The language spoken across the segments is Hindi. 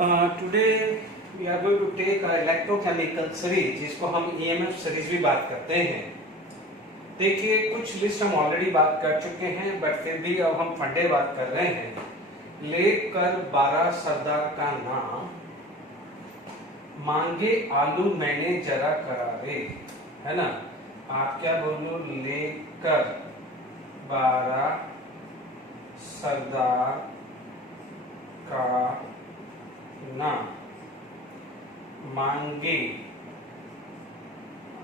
Today we are going to take a electrochemical series जिसको हम EMF सीरीज भी बात करते हैं। देखिए कुछ लिस्ट हम ऑलरेडी बात कर चुके हैं, बट फिर भी अब हम फंडे बात कर रहे हैं। लेकर 12 सरदार का नाम, मांगे आलू मैंने जरा करारे, है ना। आप क्या बोलो, लेकर 12 सरदार का नाम, मांगे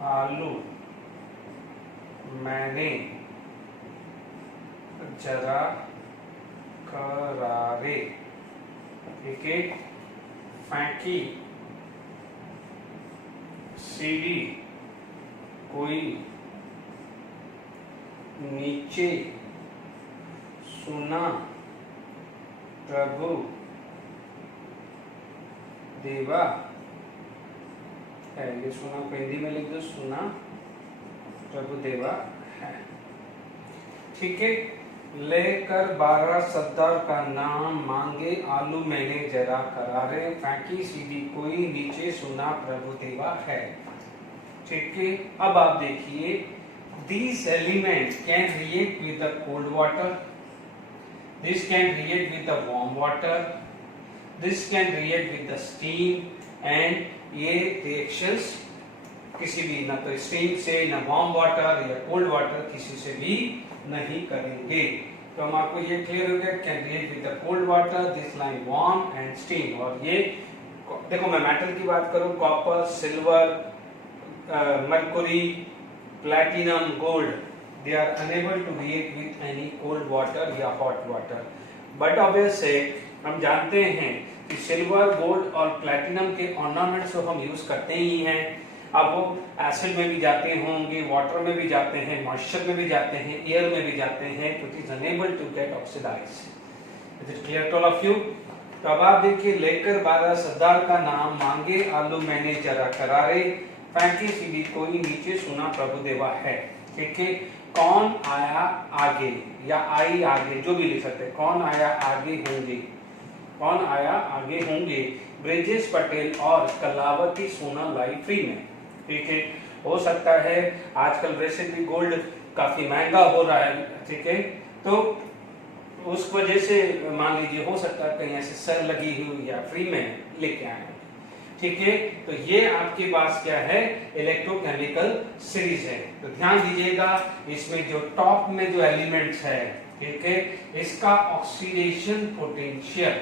आलू मैंने जरा करारे, ठीक है। फैंकी सीढ़ी कोई, नीचे सुना प्रभु देवा है। ये सुना को हिंदी में लिख दो, सुना प्रभु देवा है, ठीक है। लेकर 12 सरदार का नाम, मांगे आलू मैंने जरा करारे, फैंकी सीढ़ी कोई, नीचे सुना प्रभु देवा है, ठीक है। अब आप देखिए, these elements can react with the cold water, this can react with the warm water, this can react with the steam, and ये reactions किसी भी, ना तो स्टीम से, ना वार्म वाटर या कोल्ड वाटर, किसी से भी नहीं करेंगे। तो हम आपको ये क्लियर हो गया, can react with the cold water, this line warm and steam. और ये देखो, मैं मेटल की बात करूं, copper, silver, mercury, platinum, gold, they are unable to react with any cold water या हॉट वाटर। बट ऑब्वियस है, हम जानते हैं कि सिल्वर, गोल्ड और प्लैटिनम के ऑर्नामेंट्स तो हम यूज करते ही हैं। अब वो एसिड में भी जाते होंगे, वाटर में भी जाते हैं, मॉइस्चर में भी जाते हैं, एयर में भी जाते हैं, तो it is unable to get oxidised. It is clear to all of you. तो अब आप देखिए, लेकर 12 सरदार का नाम, मांगे आलू मैंने जरा करारे, फैंकी सीढ़ी कोई, नीचे सुना प्रभु देवा है, ठीक है। कौन आया आगे या आई आगे, जो भी लिख सकते हैं। कौन आया आगे होंगे, कौन आया आगे होंगे, ब्रिजेश पटेल और कलावती सोना लाई फ्री में, ठीक है। हो सकता है आजकल वैसे भी गोल्ड काफी महंगा हो रहा है, ठीक है, तो उस वजह से मान लीजिए हो सकता है कहीं ऐसे सर लगी हुई या फ्री में लेके आए, ठीक है। तो ये आपके पास क्या है, इलेक्ट्रोकेमिकल सीरीज है। तो ध्यान दीजिएगा, इसमें जो टॉप में जो एलिमेंट्स है, ठीक है, इसका ऑक्सीडेशन पोटेंशियल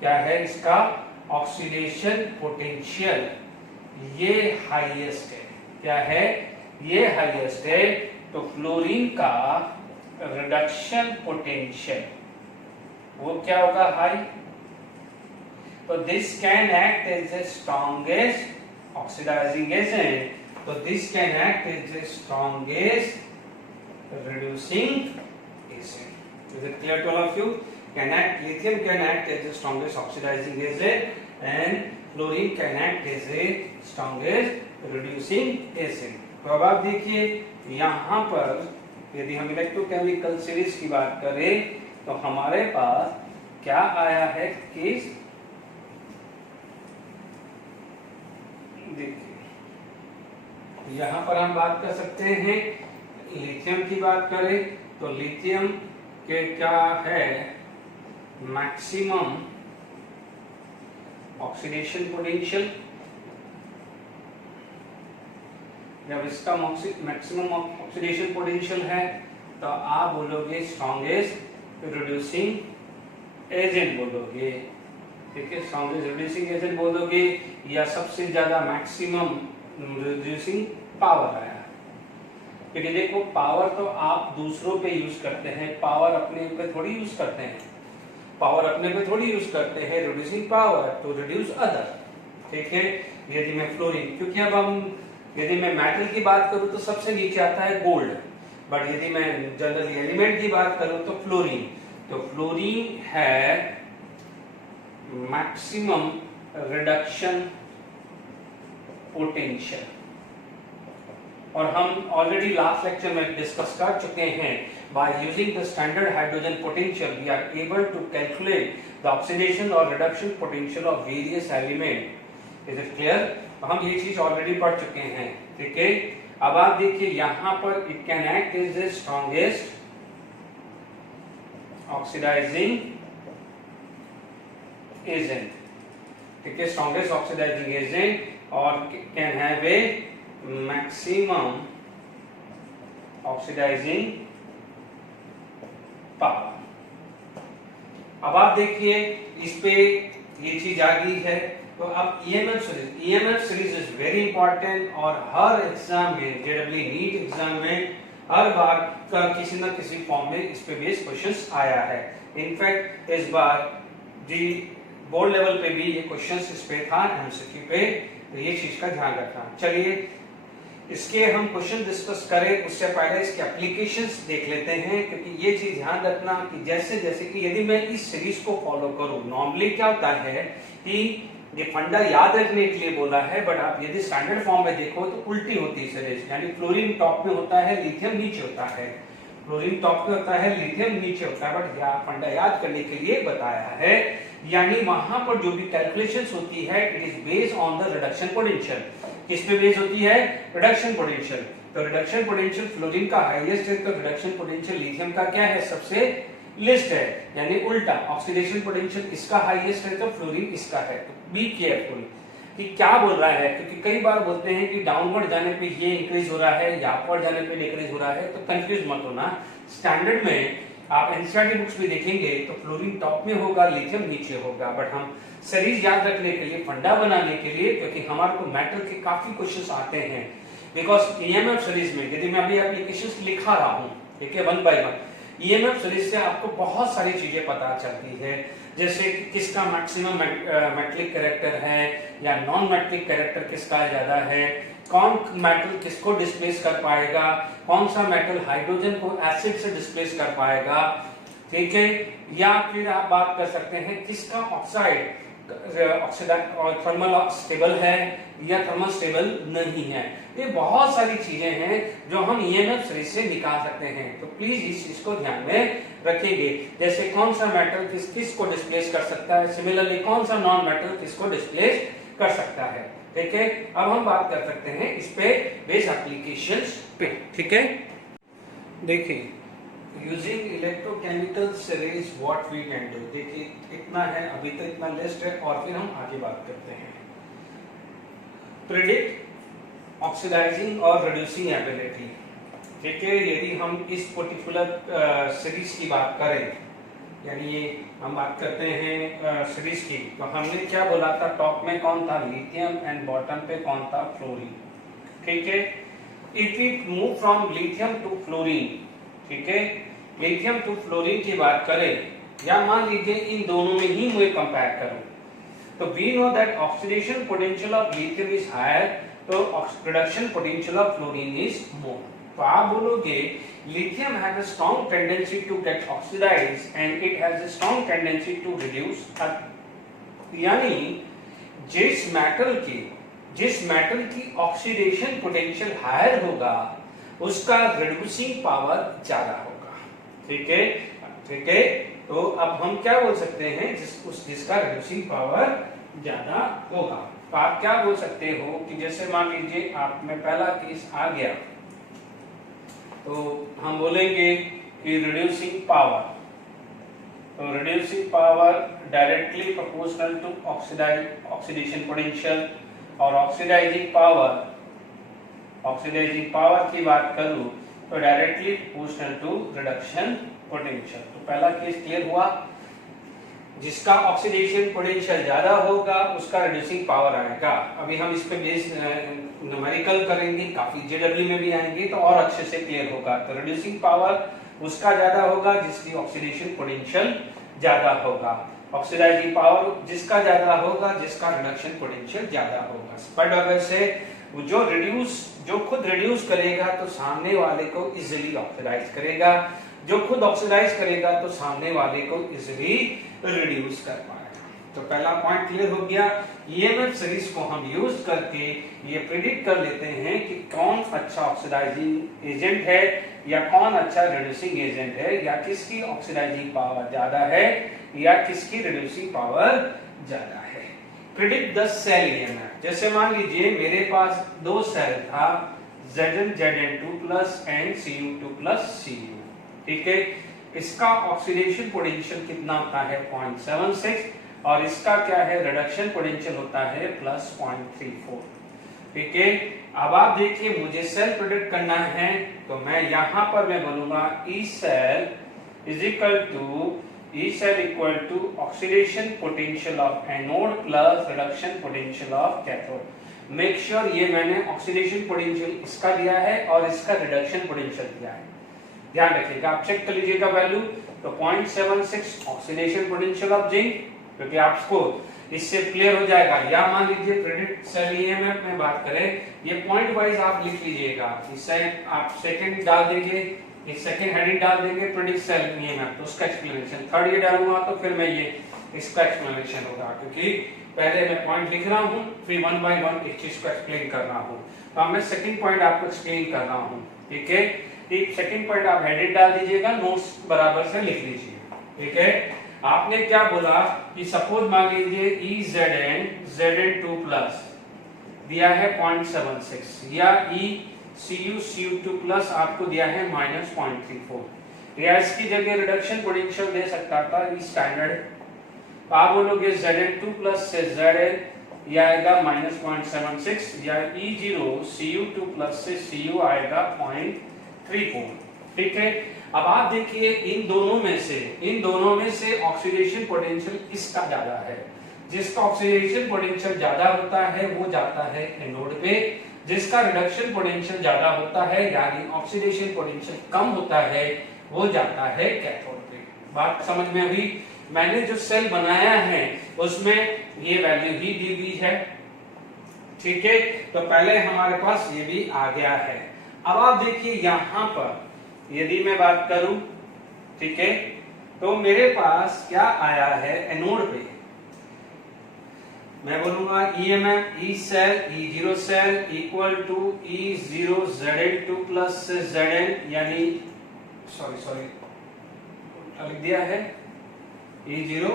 क्या है, इसका ऑक्सीडेशन पोटेंशियल ये हाईएस्ट है। क्या है, ये हाईएस्ट है। तो फ्लोरीन का रिडक्शन पोटेंशियल वो क्या होगा, हाई। तो this can act as the strongest oxidising agent, तो this can act as the strongest reducing agent. Is it clear to all of you? Lithium can act as the strongest oxidizing agent and fluorine can act as a strongest reducing agent। तो अब आप देखिए, यहाँ पर यदि हम इलेक्ट्रोकेमिकल सीरीज की बात करें तो हमारे पास क्या आया है केस, देखिए यहाँ पर हम बात कर सकते हैं लिथियम की बात करें तो लिथियम के क्या है, मैक्सिमम ऑक्सीडेशन पोटेंशियल। जब इसका मैक्सिमम ऑक्सीडेशन पोटेंशियल है तो आप बोलोगे स्ट्रॉन्गेस्ट रिड्यूसिंग एजेंट बोलोगे, ठीक है। स्ट्रॉन्गेस्ट रिड्यूसिंग एजेंट बोलोगे या सबसे ज्यादा मैक्सिमम रिड्यूसिंग पावर आया, क्योंकि देखो पावर तो आप दूसरों पे यूज करते हैं, पावर अपने पे थोड़ी यूज करते हैं, पावर अपने पे थोड़ी यूज करते हैं। Reducing power to reduce other, ठीक है। यदि मैं फ्लोरीन, क्योंकि अब हम यदि मैं मेटल की बात करूं तो सबसे नीचे आता है गोल्ड, बट यदि मैं जनरली एलिमेंट की बात करूं तो फ्लोरीन, तो फ्लोरीन है मैक्सिमम रिडक्शन पोटेंशियल। और हम ऑलरेडी लास्ट लेक्चर में डिस्कस कर चुके हैं by using the standard hydrogen potential we are able to calculate the oxidation or reduction potential of various element। is it clear? हम ये चीज ऑलरेडी पढ़ चुके हैं, ठीक है। अब आप देखिए यहाँ पर it can act as the strongest oxidizing agent, ठीक है, strongest oxidizing agent और can have a maximum oxidizing power। अब आप देखिए इस पे ये चीज आ गई है, तो अब EMF series is very important और हर एग्जाम में, जेडब्ल्यू नीट एग्जाम में हर बार किसी न किसी फॉर्म में इस पे बेस्ड क्वेश्चंस आया है। इनफैक्ट इस बार जी बोर्ड लेवल पे भी ये क्वेश्चंस इस पे था, एमसीक्यू पे, तो ये चीज का ध्यान रखना। चलिए इसके हम क्वेश्चन डिस्कस करें उससे पहले इसके एप्लीकेशंस देख लेते हैं, क्योंकि ये चीज ध्यान रखना कि जैसे जैसे कि यदि मैं इस सीरीज को फॉलो करूं, नॉर्मली क्या होता है कि ये फंडा याद रखने के लिए बोला है, बट आप यदि स्टैंडर्ड फॉर्म में देखो तो उल्टी होती है सीरीज, यानी फ्लोरीन टॉप में होता है, लिथियम नीचे होता है, फ्लोरीन टॉप में होता है, लिथियम नीचे होता है, बट यहाँ फंडा याद करने के लिए बताया है। यानी वहां पर जो भी कैलकुलेशंस होती है it is based on the reduction potential. किस पे बेस्ड होती है? Reduction potential. तो रिडक्शन पोटेंशियल फ्लोरीन का हाईएस्ट है, तो रिडक्शन पोटेंशियल लिथियम का क्या है? सबसे लिस्ट है, यानी उल्टा। ऑक्सीडेशन पोटेंशियल इसका हाईएस्ट है तो फ्लोरीन इसका है। तो बी केयरफुल कि क्या बोल रहा है, क्योंकि कई बार बोलते हैं कि डाउनवर्ड जाने पे ये इंक्रीज हो रहा है या अपवर्ड जाने पे डिक्रीज हो रहा है, तो कंफ्यूज मत होना। स्टैंडर्ड में आप एनसीईआरटी बुक्स में देखेंगे तो फ्लोरीन टॉप में होगा, लिथियम नीचे होगा, बट हम सीरीज याद रखने के लिए, फंडा बनाने के लिए, क्योंकि हमारे को मेटल के काफी क्वेश्चंस आते हैं, बिकॉज ईएमएफ सीरीज में यदि मैं अभी एप्लीकेशंस लिखा रहा हूं, ठीक है, one by one, EMF series से आपको बहुत सारी चीजें पता चलती है, जैसे किसका मैक्सिमम मेटलिक कैरेक्टर है या नॉन मेटलिक कैरेक्टर किसका ज्यादा है, कौन मेटल किसको डिस्प्लेस कर पाएगा, कौन सा मेटल हाइड्रोजन को एसिड से डिस्प्लेस कर पाएगा, ठीक है, या फिर आप बात कर सकते हैं किसका ऑक्साइड थर्मल स्टेबल है या थर्मल स्टेबल नहीं है। ये बहुत सारी चीजें हैं जो हम ईएमएफ सीरीज से निकाल सकते हैं, तो प्लीज इस चीज को ध्यान में रखेंगे। जैसे कौन सा मेटल किस को डिस्प्लेस कर सकता है, सिमिलरली कौन सा नॉन मेटल किसको डिस्प्लेस कर सकता है, ठीक है। अब हम बात कर सकते हैं इस पे बेस एप्लीकेशंस पे, ठीक है। देखिए using electrochemical series what we can do, देखिए इतना है, अभी तो इतना लिस्ट है और फिर हम आगे बात करते हैं। प्रेडिक्ट ऑक्सीडाइजिंग और रिड्यूसिंग एबिलिटी, ठीक है। यदि हम इस पर्टिकुलर सीरीज की बात करें, यानी ये हम बात करते हैं सीरीज की, तो हमने क्या बोला था, टॉप में कौन था? लिथियम, एंड बॉटम पे कौन था? फ्लोरीन, ठीक है। If we move from lithium to fluorine, ठीक है, लिथियम टू फ्लोरीन की बात करें, या मान लीजिए इन दोनों में ही मैं कंपेयर करूं, तो we know that oxidation potential of lithium is higher, तो reduction potential of fluorine is more. तो आप बोलोगे lithium has a strong tendency to get oxidized and it has a strong tendency to reduce, यानी जिस मेटल की ऑक्सीडेशन पोटेंशियल हायर होगा उसका रिड्यूसिंग पावर ज्यादा होगा, ठीक है, ठीक है। तो अब हम क्या बोल सकते हैं, जिसका रिड्यूसिंग पावर ज्यादा होगा, तो आप क्या बोल सकते हो कि जैसे मान लीजिए आप में पहला केस आ गया, तो हम बोलेंगे कि रिड्यूसिंग पावर, तो reducing power directly proportional to oxidation potential, और ऑक्सीडाइजिंग पावर की बात करूं तो directly proportional to reduction potential. तो पहला केस क्लियर हुआ, जिसका ऑक्सीडेशन पोटेंशियल ज्यादा होगा उसका रिड्यूसिंग पावर आएगा। अभी हम इस पे बेस न्यूमेरिकल करेंगे, काफी जेडब्ल्यू में भी आएंगे तो और अच्छे से क्लियर होगा। तो रिड्यूसिंग पावर उसका ज्यादा होगा जिसकी ऑक्सीडेशन पोटेंशियल ज्यादा होगा, ऑक्सीडाइजिंग पावर जिसका ज्यादा होगा जिसका रिडक्शन पोटेंशियल ज्यादा होगा। बट अगर से जो खुद रिड्यूस करेगा तो सामने वाले को इजीली ऑक्सीडाइज करेगा, जो खुद ऑक्सीडाइज करेगा तो सामने वाले को इजीली रिड्यूस कर पाएगा। तो पहला पॉइंट क्लियर हो गया। ईएमएफ सीरीज को हम यूज करके ये प्रिडिक्ट कर लेते हैं कि कौन अच्छा ऑक्सीडाइजिंग एजेंट है, या कौन अच्छा रिड्यूसिंग एजेंट है, या किसकी ऑक्सीडाइजिंग पावर ज्यादा है या किसकी रिड्यूसिंग पावर ज्यादा है। Predict the cell EMF. जैसे मान लीजिए मेरे पास दो सेल था Zn Zn2+ एंड Cu2+Cu, ठीक है। इसका ऑक्सीडेशन पोटेंशियल कितना होता है 0.76 और इसका क्या है रिडक्शन पोटेंशियल होता है +0.34, ठीक है। अब आप देखिए मुझे सेल प्रिडिक्ट करना है तो मैं यहां पर मैं बोलूंगा E cell is equal to oxidation potential of anode plus reduction potential of cathode. Make sure ये मैंने ऑक्सीडेशन पोटेंशियल इसका दिया है और इसका रिडक्शन पोटेंशियल दिया है, ध्यान रखिएगा। आप चेक कर लीजिएगा वैल्यू, तो 0.76 ऑक्सीडेशन पोटेंशियल ऑफ जिंक, क्योंकि आपको इससे क्लियर हो जाएगा। या मान लीजिए प्रेडिक्ट सेल ईएमएफ में बात करें, ये पॉइंट वाइज आप लिख लीजिएगा। इससे आप सेकंड डाल देंगे, इस सेकंड हेडिंग डाल देंगे प्रेडिक्ट सेल ईएमएफ, तो उसका एक्सप्लेनेशन। थर्ड ये डालूंगा तो फिर मैं ये इसका एक्सप्लेनेशन होगा, क्योंकि पहले मैं पॉइंट लिख रहा हूं फिर वन बाय वन इस चीज को एक्सप्लेन कर रहा हूं। तो अब मैं सेकंड पॉइंट आपको एक्सप्लेन कर रहा हूं, ठीक है। एक सेकंड पॉइंट आप हेडिंग डाल दीजिएगा, नोट्स बराबर से लिख लीजिए, ठीक है। आपने क्या बोला कि सपोज मान लीजिए EZn Zn2+ दिया है 0.76 या Cu2+ आपको दिया है -0.34, या इसकी जगह रिडक्शन पोटेंशियल दे सकता था स्टैंडर्ड। आप बोलोगे Zn2+ से Zn ये आएगा -0.76 या E0 Cu2+ से Cu आएगा 0.34, ठीक है। अब आप देखिए इन दोनों में से ऑक्सीडेशन पोटेंशियल किसका ज्यादा है। जिसका ऑक्सीडेशन पोटेंशियल ज्यादा होता है वो जाता है एनोड पे, जिसका रिडक्शन पोटेंशियल ज्यादा होता है यानी ऑक्सीडेशन पोटेंशियल कम होता है वो जाता है कैथोड पे। बात समझ में अभी मैंने जो सेल बनाया है उसमें ये वैल्यू ही दी हुई है, ठीक है। तो पहले हमारे पास ये भी आ गया है। अब आप देखिए यहां पर यदि मैं बात करूं, ठीक है, तो मेरे पास क्या आया है एनोड पे, मैं बोलूंगा EMF E cell E0 cell equal to E0 Zn2+ से Zn यानी सॉरी लिख दिया है E0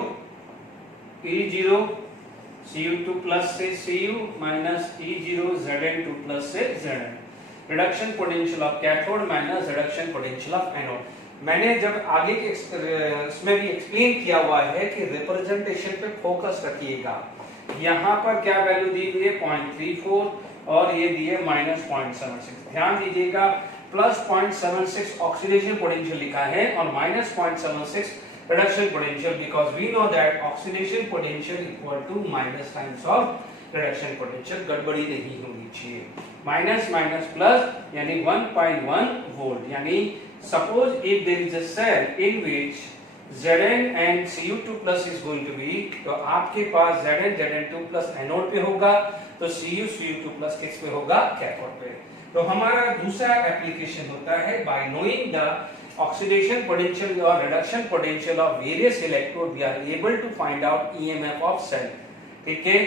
Cu2+ से Cu माइनस E0 Zn2+ से Zn। Reduction potential of cathode minus reduction potential of anode. मैंने जब आगे के इसमें भी एक्सप्लेन किया हुआ है कि रिप्रेजेंटेशन पे फोकस रखिएगा। यहाँ पर क्या वैल्यू दी हुई है 0.34 और ये दिए -0.76। ध्यान दीजिएगा +0.76 ऑक्सीडेशन पोटेंशियल लिखा है और -0.76 reduction potential, because we know that oxidation potential equal to minus times of reduction potential. गड़बड़ी नहीं होनी चाहिए। माइनस माइनस प्लस यानी 1.1 वोल्ट, यानी suppose if there is a cell in which Zn and Cu2+ is going to be, तो आपके पास Zn Zn2+ एनोड पे होगा तो Cu2+ किस पे होगा कैथोड पे। तो हमारा दूसरा एप्लीकेशन होता है by knowing the oxidation potential और reduction potential of various electrode we are able to find out EMF of cell, ठीक है।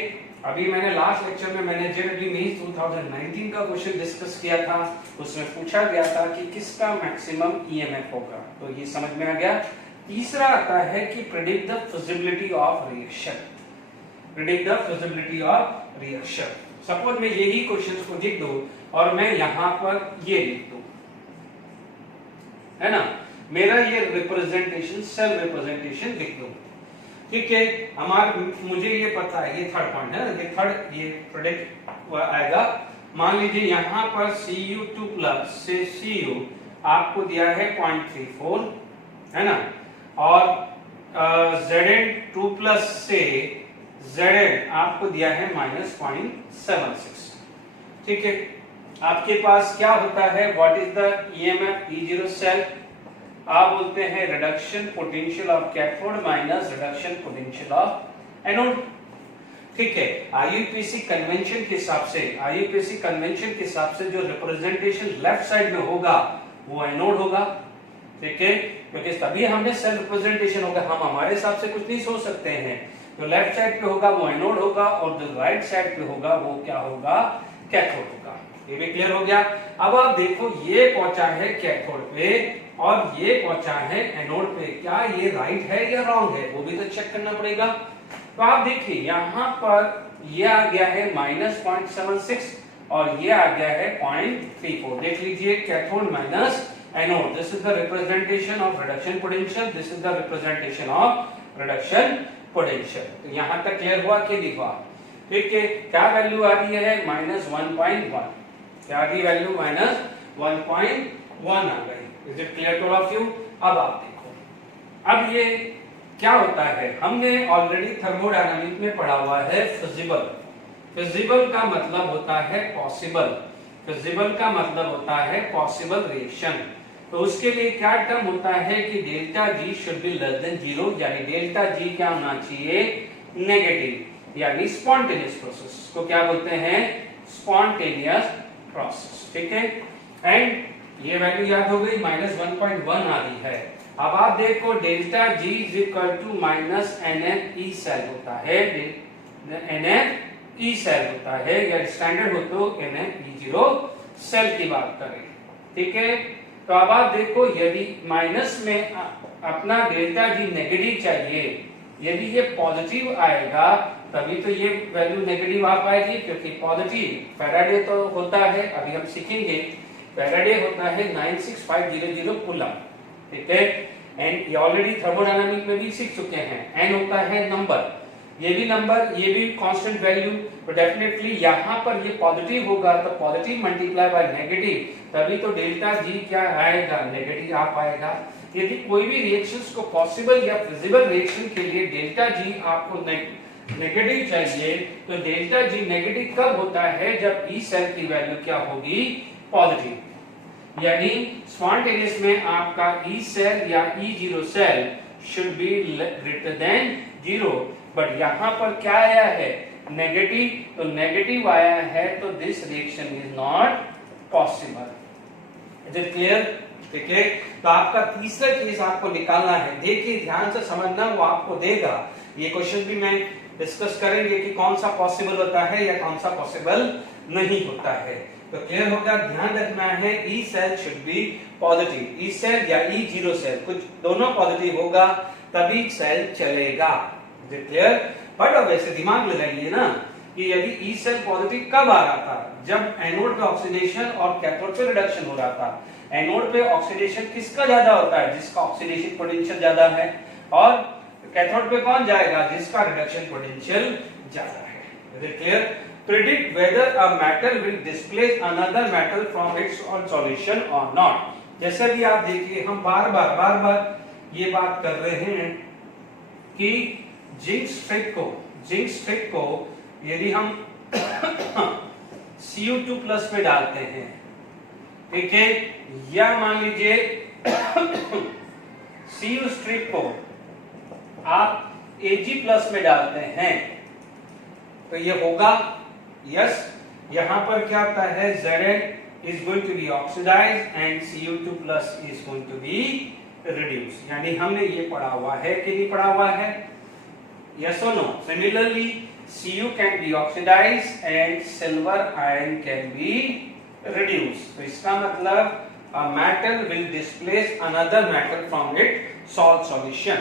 अभी मैंने लास्ट लेक्चर में मैंने जेईई मेंस 2019 का क्वेश्चन डिस्कस किया था, उसमें पूछा गया था कि किसका मैक्सिमम ईएमएफ होगा, तो ये समझ में आ गया। तीसरा आता है कि predict the feasibility of reaction. Predict the feasibility of reaction. Suppose मैं यही क्वेश्चंस को लिख दूं और मैं यहां पर ये लिख दूं, है ना, मेरा ये रिप्रेजेंटेशन सेल रिप्रेजेंटेशन लिख दूं, ठीक है। मुझे ये पता है, ये थर्ड पॉइंट है, ये थर्ड ये प्रेडिक्ट आएगा। मान लीजिए यहां पर Cu2+ से Cu आपको दिया है 0.34, है ना, और Zn2+ से Zn आपको दिया है -0.76, ठीक है। आपके पास क्या होता है, what is the EMF E0 cell, आप बोलते हैं reduction potential of cathode minus reduction potential of anode, ठीक है। आईयूपीएसी कन्वेंशन के हिसाब से जो रिप्रेजेंटेशन लेफ्ट साइड में होगा वो एनोड होगा, ठीक है, क्योंकि तभी हमने सेल रिप्रेजेंटेशन होगा। हम हमारे हिसाब से कुछ नहीं सोच सकते हैं। जो लेफ्ट साइड पे होगा वो एनोड होगा और जो राइट साइड पे होगा वो क्या होगा कैथोड होगा, ये भी क्लियर हो गया। अब आप देखो ये पहुंचा है कैथोड पे और ये पहुंचा है एनोड पे, क्या ये राइट है या रॉन्ग है, वो भी तो चेक करना पड़ेगा। तो आप देखिए यहाँ पर ये आ गया है -0.76 और ये आ गया है 0.34। देख लीजिए cathode minus anode, this is the representation of reduction potential, this is the representation of reduction potential. तो यहाँ तक क्लियर हुआ कि नहीं हुआ? ठीक है, क्या वैल्यू आ रही है -1.1, क्या आ गई वैल्यू -1.1 आ गई। Is it clear to all of you? अब आप देखो, अब ये क्या होता है, हमने ऑलरेडी थर्मोडायनामिक में पढ़ा हुआ है फिजिबल। फिजिबल का मतलब होता है पॉसिबल, फिजिबल का मतलब होता है पॉसिबल रिएक्शन। तो उसके लिए क्या टर्म होता है कि delta G should be less than 0, यानी डेल्टा जी क्या होना चाहिए, नेगेटिव, यानी स्पॉन्टेनियस प्रोसेस को क्या बोलते हैं, स्पॉन्टेनियस प्रोसेस। ठीक है, एंड ये वैल्यू याद हो गई, -1.1 आ रही है। अब आप देखो delta G is equal to minus NF E cell होता है, NF E सेल होता है, या स्टैंडर्ड हो तो NF E0 सेल की बात करें। ठीक है, तो अब आप देखो यदि माइनस में अपना डेल्टा जी नेगेटिव चाहिए, यदि ये पॉजिटिव आएगा तभी तो ये वैल्यू नेगेटिव आ पाएगी, क्योंकि पॉजिटिव फैराडे तो होता है, अभी हम सीखेंगे, फैराडे होता है 96500 कूलम। ठीक है, एंड ये ऑलरेडी थर्मोडायनामिक में भी सीख चुके हैं, एन होता है नंबर, ये भी नंबर, ये भी कांस्टेंट वैल्यू। तो डेफिनेटली यहाँ पर ये पॉजिटिव होगा तो पॉजिटिव मल्टीप्लाई बाय नेगेटिव, तभी तो डेल्टा जी क्या आएगा, नेगेटिव आ पाएगा। यदि कोई भी रिएक्शंस को पॉसिबल या फिजिबल रिएक्शन के लिए डेल्टा जी आपको नेगेटिव चाहिए, तो डेल्टा जी नेगेटिव कब होता है, जब ई सेल की वैल्यू क्या होगी, पॉजिटिव, यानी स्पॉन्टेनियस में आपका ई सेल या E0 cell should be greater than 0, but यहाँ पर क्या आया है, नेगेटिव, तो नेगेटिव आया है तो this reaction is not possible. Is it clear? ठीक है, तो आपका तीसरा केस आपको निकालना है, देखिए ध्यान से समझना, वो आपको देगा, ये क्वेश्चन भी मैं डिस्कस करेंगे कि कौन सा पॉसिबल होता है या कौन सा पॉसिबल नहीं होता है। तो क्लियर हो गया, ध्यान रखना है E cell should be positive, E cell या E0 सेल कुछ दोनों पॉजिटिव होगा तभी सेल चलेगा। Is it clear? बट अब ऐसे दिमाग लगाइए ना कि यदि ई सेल पॉजिटिव कब आ रहा था, जब एनोड पे ऑक्सीडेशन और कैथोड पे रिडक्शन हो रहा था। एनोड पे ऑक्सीडेशन किसका ज्यादा होता है, जिसका ऑक्सीडेशन पोटेंशियल ज्यादा है, और कैथोड पे कौन जाएगा, जिसका रिडक्शन पोटेंशियल ज्यादा है। Is it clear? Predict whether a metal will displace another metal from its own solution or not। जैसे भी आप देखिए, हम बार बार ये बात कर रहे हैं कि जिंक स्ट्रिप को यदि हम Cu2+ में डालते हैं, ठीक है, या मान लीजिए Cu स्ट्रिप को आप Ag+ में डालते हैं, तो ये होगा यस, यहां पर क्या होता है, Zn is going to be oxidized and Cu2+ is going to be reduced। यानी हमने ये पढ़ा हुआ है कि नहीं पढ़ा हुआ है, yes or no? Similarly Cu can be oxidized and silver ion can be reduced। तो इसका मतलब a metal will displace another metal from its salt solution।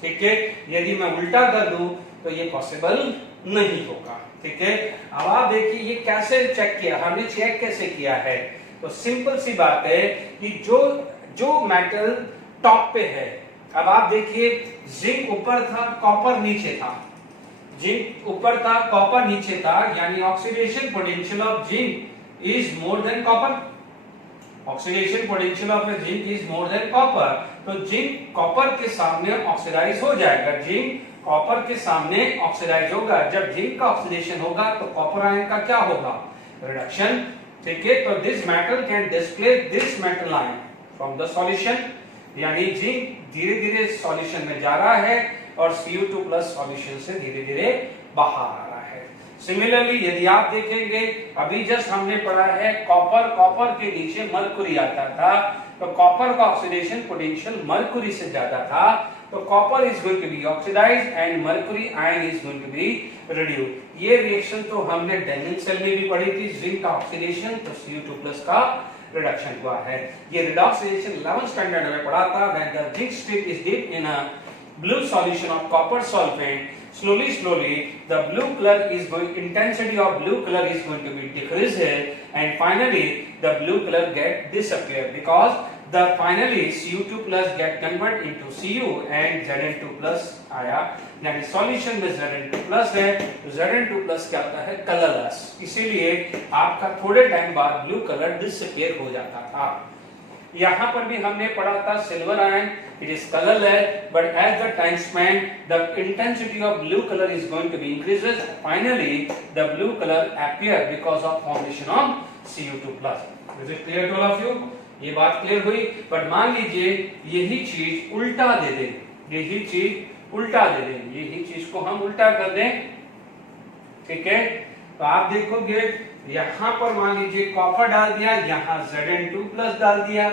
ठीक है, यदि मैं उल्टा कर दूं तो ये पॉसिबल नहीं होगा। ठीक है, अब आप देखिए ये कैसे चेक किया, हमने चेक कैसे किया है, तो सिंपल सी बात है कि जो मेटल टॉप पे है, अब आप देखिए जिंक ऊपर था, कॉपर नीचे था, जिंक ऊपर था, कॉपर नीचे था, यानी oxidation potential of zinc is more than copper, oxidation potential of zinc is more than copper. तो जिंक कॉपर के सामने ऑक्सीडाइज हो जाएगा, जिंक कॉपर के सामने ऑक्सीडाइज होगा। जब जिंक का ऑक्सीडेशन होगा तो कॉपर आयन का क्या होगा, रिडक्शन। ठीक है, तो this metal can displace this metal ion from the solution, यानी जिंक धीरे धीरे सॉल्यूशन में जा रहा है और Cu2+ सॉल्यूशन से धीरे धीरे बाहर आ रहा है। सिमिलरली यदि आप देखेंगे, अभी जस्ट हमने पढ़ा है कॉपर के नीचे मरकुरी आता था, तो कॉपर का ऑक्सीडेशन पोटेंशियल मरकुरी से ज्यादा था, तो copper is going to be oxidised and mercury ion is going to be reduced. ये रिएक्शन तो हमने डेनिंग सेल में भी पढ़ी थी, जिंक का ऑक्सीडेशन तो Cu2+ का रिडक्शन हुआ है। ये रिडॉक्स रिएक्शन 11th स्टैंडर्ड में पढ़ा था। When the zinc strip is dipped in a blue solution of copper solvent, slowly the blue color is going, intensity of blue color is going to be decreased and finally the blue color get disappear because the finally Cu2+ get convert into Cu and Zn2+ आया, यानी सॉल्यूशन में Zn2+ है तो Zn2+ क्या होता है, कलरलेस, इसीलिए आपका थोड़े टाइम बाद ब्लू कलर डिसअपीयर हो जाता था। यहाँ पर भी हमने पढ़ा था silver ion it is colorless but as the time spent the intensity of blue color is going to be increases, finally the blue color appear because of formation of Cu2+। Is it clear to all of you? ये बात क्लियर हुई। बट मान लीजिए यही चीज उल्टा दे दें, यही चीज उल्टा दे दें, यही चीज को हम उल्टा कर दें, ठीक है, तो आप देखोगे यहां पर मान लीजिए कॉपर डाल दिया, यहां Zn2+ डाल दिया,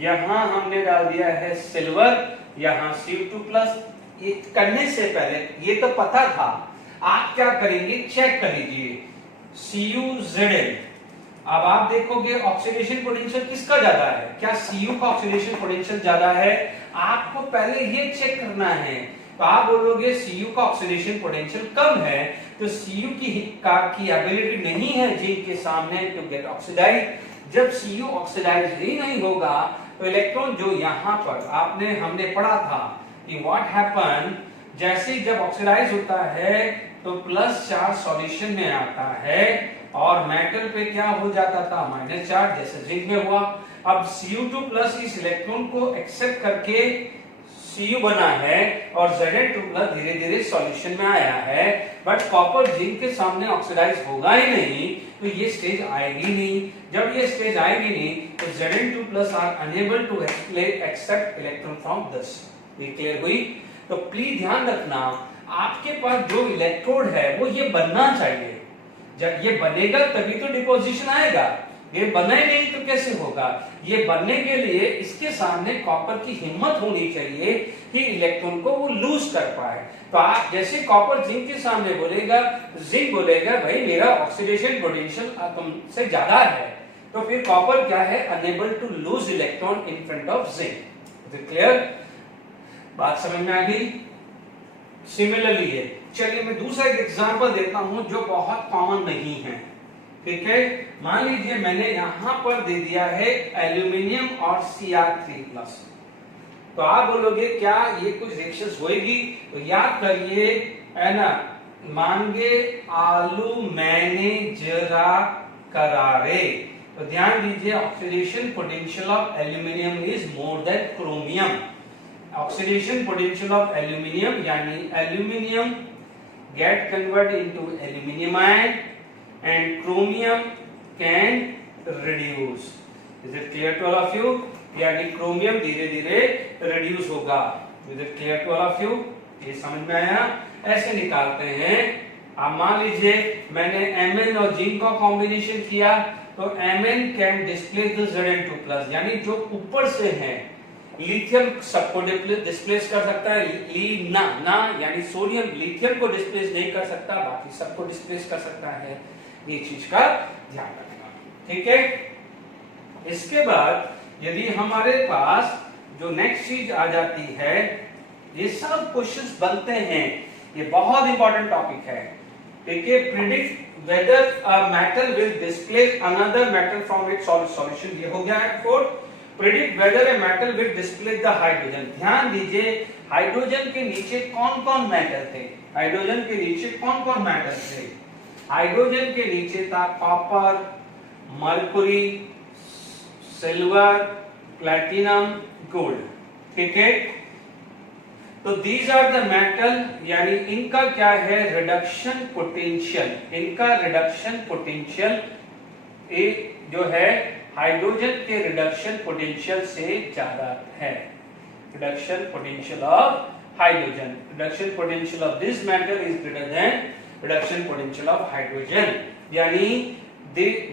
यहां हमने डाल दिया है सिल्वर, यहां Cu2+। ये करने से पहले ये तो पता था, आप क्या करेंगे चेक कर लीजिए CuZn। अब आप देखोगे ऑक्सीडेशन पोटेंशियल किसका ज्यादा है, क्या Cu का ऑक्सीडेशन पोटेंशियल ज्यादा है, आपको पहले ये चेक करना है। तो आप बोलोगे Cu का ऑक्सीडेशन पोटेंशियल कम है तो Cu की एबिलिटी नहीं है जिंक के सामने टू गेट ऑक्सीडाइज। जब Cu ऑक्सीडाइज ही नहीं होगा तो इलेक्ट्रॉन जो यहाँ पर हमने पढ़ा था कि व्हाट हैपन, जैसे जब ऑक्सीडाइज होता है तो प्लस चार्ज सॉल्यूशन में आता है और मेटल पे क्या हो जाता था, माइनस चार्ज, जैसे जिंक में हुआ। अब Cu2+ इस इलेक्ट्रॉन को एक्सेप्ट करके Cu बना है और Zn2+ धीरे धीरे सॉल्यूशन में आया है, बट कॉपर जिंक के सामने ऑक्सीडाइज होगा ही नहीं तो ये स्टेज आएगी नहीं। जब ये स्टेज आएगी नहीं तो Zn2+ are unable to accept electron from this. ये क्लियर हुई? तो प्लीज ध्यान रखना, आपके पास जो इलेक्ट्रोड है वो ये बनना चाहिए, जब ये बनेगा तभी तो डिपोजिशन आएगा, ये बना ही नहीं तो कैसे होगा। ये बनने के लिए इसके सामने कॉपर की हिम्मत होनी चाहिए कि इलेक्ट्रॉन को वो लूज कर पाए। तो आप जैसे कॉपर जिंक के सामने बोलेगा, जिंक बोलेगा भाई मेरा ऑक्सीडेशन पोटेंशियल तुमसे ज्यादा है, तो फिर कॉपर क्या है, unable to lose electron in front of zinc. Clear? बात समझ में आ गई? सिमिलरली है, चलिए मैं दूसरा एक एग्जांपल देता हूं जो बहुत कॉमन नहीं है, ठीक है। मान लीजिए मैंने यहां पर दे दिया है एल्यूमिनियम और Cr3+, तो आप बोलोगे क्या ये कुछ रिएक्शंस होएगी, तो याद करिए है ना, मांगे आलू मैंने जरा करारे, तो ध्यान दीजिए oxidation potential of aluminium is more than chromium. Oxidation potential of aluminium यानी aluminium get convert into aluminium ion and chromium can reduce. Is it clear to all of you? यानी क्रोमियम धीरे धीरे रिड्यूस होगा। Is it clear to all of you? ये समझ में आया? ऐसे निकालते हैं। अब मान लीजिए मैंने Mn और जिंक का कॉम्बिनेशन किया तो Mn can displace the Zn2+, यानी जो ऊपर से है लिथियम सबको डिस्प्लेस कर सकता है, ना यानी सोडियम लिथियम को डिस्प्लेस नहीं कर सकता, बाकी सबको डिस्प्लेस कर सकता है। ये चीज का ध्यान रखना, ठीक है। इसके बाद यदि हमारे पास जो नेक्स्ट चीज आ जाती है, ये सब क्वेश्चंस बनते हैं, ये बहुत इंपॉर्टेंट टॉपिक है, ठीक है। Predict whether a metal will displace another metal from its solution, ये हो गया है fourth. Predict whether a metal will displace the hydrogen. ध्यान दीजिए हाइड्रोजन के नीचे कौन कौन मेटल थे, हाइड्रोजन के नीचे कौन कौन मेटल थे, हाइड्रोजन के नीचे था copper, mercury, silver, platinum, gold, ठीक है। तो दीज आर द मेटल, यानी इनका क्या है, रिडक्शन पोटेंशियल, इनका रिडक्शन पोटेंशियल जो है हाइड्रोजन के रिडक्शन पोटेंशियल से ज्यादा है। Reduction potential of hydrogen, reduction potential of this metal is greater than reduction potential of hydrogen. यानी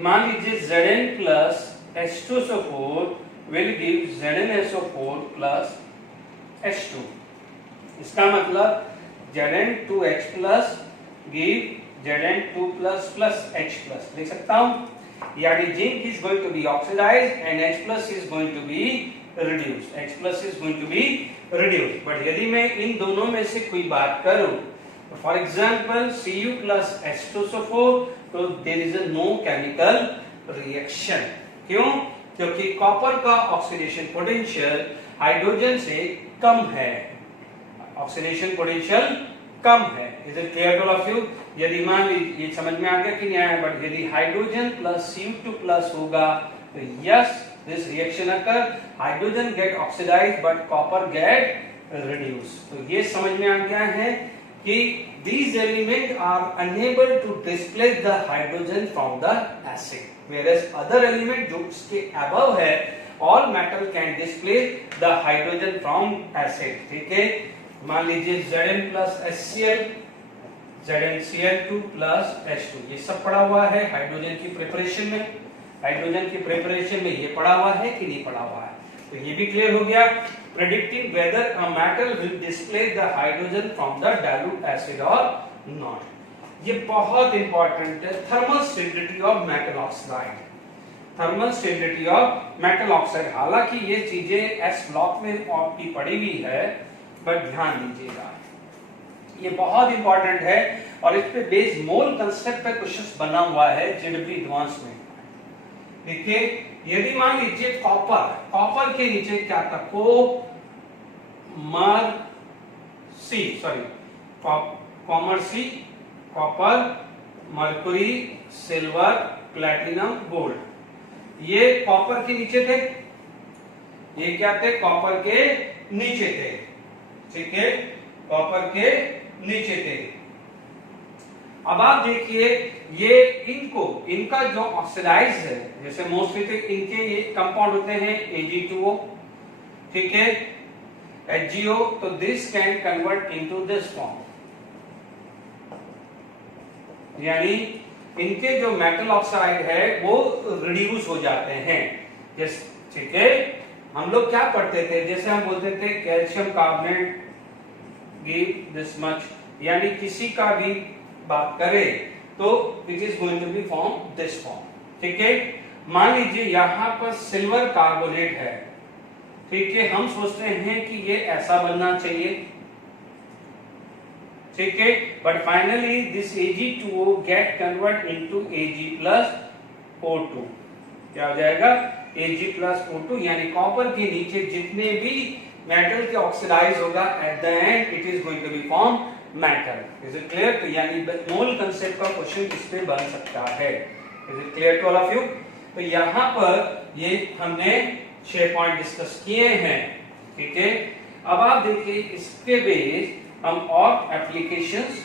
मान लीजिए Zn+ H2SO4 will give ZnSO4 plus H2, इसका मतलब Zn2H plus give Zn2 plus plus H plus लिख सकता हूं, यानी zinc is going to be oxidized and H plus is going to be reduced. H plus is going to be reduced. But यदि मैं इन दोनों में से कोई बात करूं, for example Cu plus H2SO4, तो there is no chemical reaction. क्यों? क्योंकि कॉपर का ऑक्सीडेशन पोटेंशियल हाइड्रोजन से कम है, ऑक्सीडेशन पोटेंशियल कम है। Is it clear to all of you? यदि मान लीजिए, ये समझ में आ गया कि नहीं आया, बट यदि हाइड्रोजन प्लस Cu2 प्लस होगा तो yes this reaction occur, hydrogen get oxidised but copper get reduce. तो ये समझ में आ गया है कि these elements are unable to displace the hydrogen from the acid, whereas other element जो इसके above है, all metal can displace the hydrogen from acid। ठीक है, मान लीजिए Zn plus HCl, ZnCl2 plus H2, ये सब पड़ा हुआ है हाइड्रोजन की प्रिपरेशन में। हाइड्रोजन की प्रिपरेशन में ये पड़ा हुआ है कि नहीं पड़ा हुआ है, तो ये भी क्लियर हो गया। Predicting whether a metal will displace the hydrogen from the dilute acid or not, ये बहुत इंपॉर्टेंट है। Thermal stability of metal oxide, thermal stability of metal oxide. हालांकि ये चीजें एस ब्लॉक में आपकी पड़ी हुई है, बट ध्यान दीजिएगा ये बहुत इंपॉर्टेंट है, और इस पे बेस्ड मोल कंसेप्ट पे क्वेश्चंस बना हुआ है जेडब्ल्यू एडवांस में। देखिए, यदि मान लीजिए कॉपर, कॉपर के नीचे क्या था, कॉमर्सी, copper, mercury, silver, platinum, gold, ये कॉपर के नीचे थे। ये क्या थे? कॉपर के नीचे थे। ठीक है, कॉपर के नीचे थे। अब आप देखिए, ये इनका जो ऑक्सीडाइज है, जैसे मोस्टली तो इनके ये कंपाउंड होते हैं Ag2O, ठीक है, HgO, तो this can convert into this form, यानी इनके जो मेटल ऑक्साइड है वो रिड्यूस हो जाते हैं। ठीक है, हम लोग क्या पढ़ते थे, जैसे हम बोलते थे calcium carbonate give this much, यानी किसी का भी बात करें तो it is going to be form this form. ठीक है, मान लीजिए यहां पर सिल्वर कार्बोनेट है, ठीक है, हम सोचते हैं कि ये ऐसा बनना चाहिए, ठीक है, but finally this Ag2O gate convert into Ag plus O2, क्या हो जाएगा? Ag प्लस O2, यानी कॉपर के नीचे जितने भी मेटल के ऑक्सीडाइज होगा, at the end it is going to be form metal. Is it clear? तो यानी मोल कंसेप्ट का क्वेश्चन इस पे बन सकता है। Is it clear to all of you? तो यहाँ पर ये हमने 6 पॉइंट डिस्कस किए हैं। ठीक है, अब आप देखिए इसके बेस हम और एप्लीकेशंस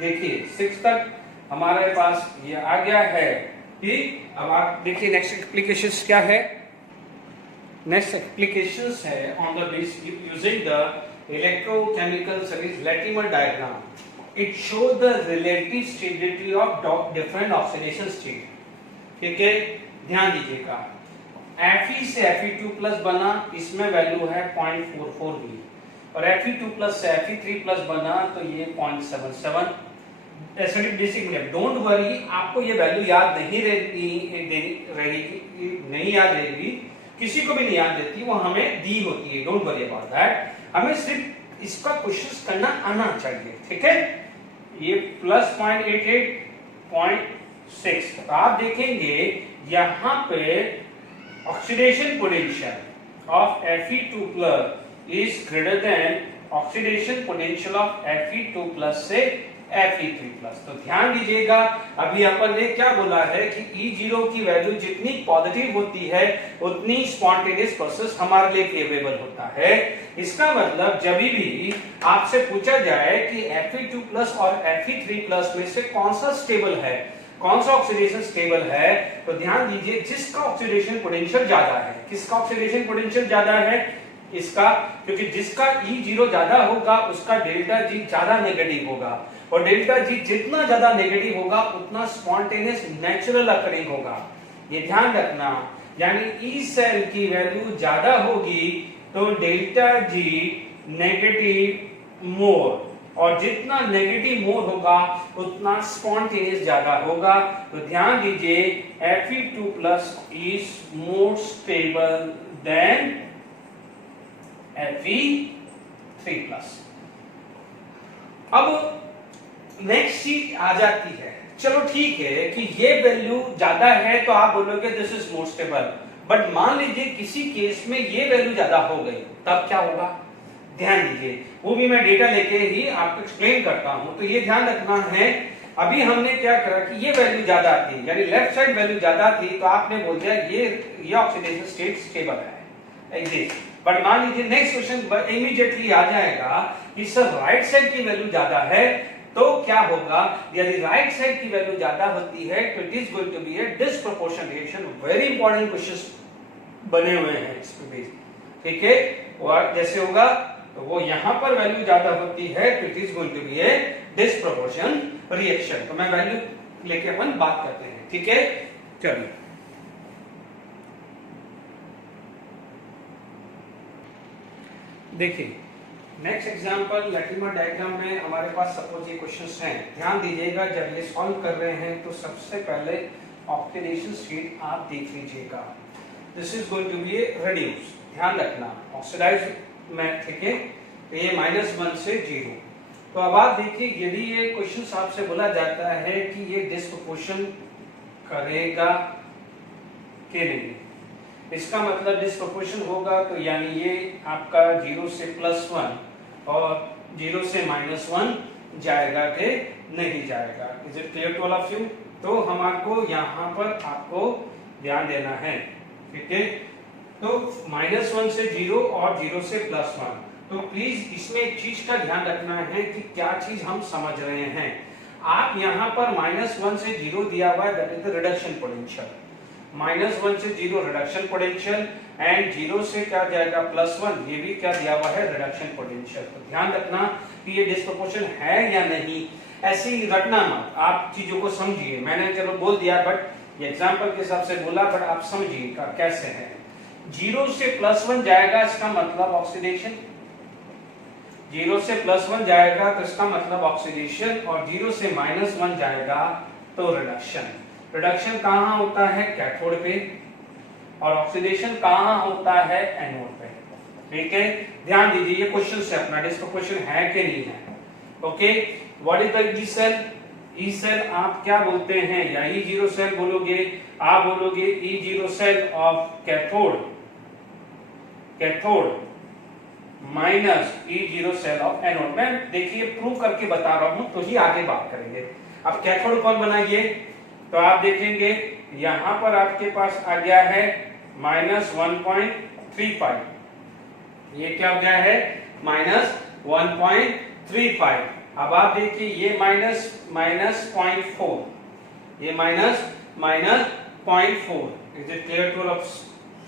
देखिए 6 तक हमारे पास ये आ गया है। ठीक, अब आप देखिए नेक्स्ट एप्लीकेशंस क्या है। नेक्स्ट एप्लीकेशंस है on the base using the electrochemical series Latimer diagram. It shows the relative stability of different oxidation state. ठीक है, ध्यान दीजिएगा, Fe से Fe2 प्लस बना, इसमें वैल्यू है 0.44 V, और Fe2 प्लस से Fe3 प्लस बना तो ये 0.77 एसिडिक बेसिक में। डोंट वरी, आपको ये वैल्यू याद नहीं रहेगी, नहीं याद रहेगी, किसी को भी नहीं याद रहती, वो हमें दी होती है। डोंट वरी अबाउट दैट, हमें सिर्फ इसका क्वेश्चन करना आना चाहिए। ठीक है, ये प्लस 0.88 0.6, तो आप देखेंगे यहां पे oxidation potential of Fe2 plus is greater than oxidation potential of Fe2 plus से Fe3 प्लस। तो ध्यान दीजिएगा, अभी अपन ने क्या बोला है कि E0 की वैल्यू जितनी पॉजिटिव होती है उतनी स्पॉन्टेनियस प्रोसेस हमारे लिए फेवरेबल होता है। इसका मतलब जब भी आपसे पूछा जाए कि Fe2 प्लस और Fe3 प्लस में से कौन सा स्टेबल है, कौन सा ऑक्सीडेशन स्टेबल है, तो ध्यान दीजिए जिसका ऑक्सीडेशन पोटेंशियल ज्यादा है। किसका ऑक्सीडेशन पोटेंशियल ज्यादा है? इसका, क्योंकि जिसका E0 ज्यादा होगा उसका डेल्टा G ज्यादा नेगेटिव होगा, और डेल्टा G जितना ज्यादा नेगेटिव होगा उतना स्पॉन्टेनियस नेचुरल अकरिंग होगा। ये ध्यान रखना, यानी ई सेल की वैल्यू ज्यादा होगी तो डेल्टा G नेगेटिव मोर, और जितना नेगेटिव मोर होगा उतना स्पॉन्टेनियस ज्यादा होगा। तो ध्यान दीजिए Fe2+ is more stable then Fe3+। अब नेक्स्ट चीज आ जाती है, चलो ठीक है कि ये वैल्यू ज्यादा है तो आप बोलोगे this is more stable, but मान लीजिए किसी केस में ये वैल्यू ज्यादा हो गई, तब क्या होगा? ध्यान दीजिए, वो भी मैं डेटा लेके ही आपको एक्सप्लेन करता हूं। तो ये ध्यान रखना है, अभी हमने क्या करा कि ये वैल्यू ज्यादा थी, यानी लेफ्ट साइड वैल्यू ज्यादा थी, तो आपने बोल दिया ये ऑक्सीडेशन स्टेट स्टेबल है एग्जिस्ट। बट मान लीजिए नेक्स्ट क्वेश्चन इमीडिएटली आ जाएगा कि सर राइट साइड की वैल्यू ज्यादा है, तो क्या होगा? यदि राइट साइड की वैल्यू ज्यादा होती है तो it is going to be a disproportion reaction. Very important questions बने हुए हैं इस पे, ठीक है। और जैसे होगा तो वो यहां पर वैल्यू ज्यादा होती है तो it is going to be a disproportion reaction. तो मैं वैल्यू लेके अपन बात करते हैं, ठीक है। चलिए देखिए नेक्स्ट एग्जांपल लैटिमर डायग्राम में हमारे पास सपोज ये क्वेश्चंस हैं। ध्यान दीजिएगा, जब ये सॉल्व कर रहे हैं तो सबसे पहले ऑक्सीडेशन स्टेट आप देख लीजिएगा। This is going to be a reduce, ध्यान रखना ऑक्सीडाइज में, ठीक है। तो ये -1 से 0। तो अब आप देखिए, यदि ये क्वेश्चन आपसे बोला जाता है कि ये डिस्प्रोपोर्शन करेगा कि नहीं, इसका मतलब डिस्प्रोपोर्शन होगा, तो यानी ये आपका 0 से +1 और 0 से -1 जाएगा कि नहीं जाएगा। Is it clear to all of you? तो हमारे यहाँ पर आपको ध्यान देना है, ठीक है। तो -1 से 0 और 0 से +1। तो प्लीज इसमें एक चीज का ध्यान रखना है कि क्या चीज हम समझ रहे हैं। आप यहाँ पर -1 से 0 दिया हुआ है, that is the reduction potential. -1 से 0 रिडक्शन पोटेंशियल एंड 0 से क्या जाएगा +1, ये भी क्या दिया हुआ है, रिडक्शन पोटेंशियल। तो ध्यान रखना कि ये डिस्प्रोपोर्शन है या नहीं, ऐसे ही रटना मत, आप चीजों को समझिए। मैंने चलो बोल दिया, बट ये एग्जांपल के हिसाब से बोला, बट आप समझिएगा कैसे है। 0 से +1 जाएगा, इसका मतलब ऑक्सीडेशन। 0 से +1 जाएगा तो इसका मतलब ऑक्सीडेशन, और 0 से -1 जाएगा तो रिडक्शन। रिडक्शन कहाँ होता है? कैथोड पे, और ऑक्सीडेशन कहाँ होता है? एनोड पे, ठीक है। ध्यान दीजिए, ये क्वेश्चन से अपना डिस्प्रोपोर्शन है कि नहीं है, okay. What is the E cell? E cell आप क्या बोलते हैं? या E0 सेल बोलोगे, आप बोलोगे E0 cell of cathode, cathode minus E0 cell of anode. मैं देखिए प्रूव करके बता रहा हूं, तो ही आगे बात करेंगे। अब कैथोड कौन बनाइए, तो आप देखेंगे यहां पर आपके पास आ गया है -1.35, ये क्या हो गया है? -1.35। अब आप देखिए ये -.4, ये -.4। Is it clear to all?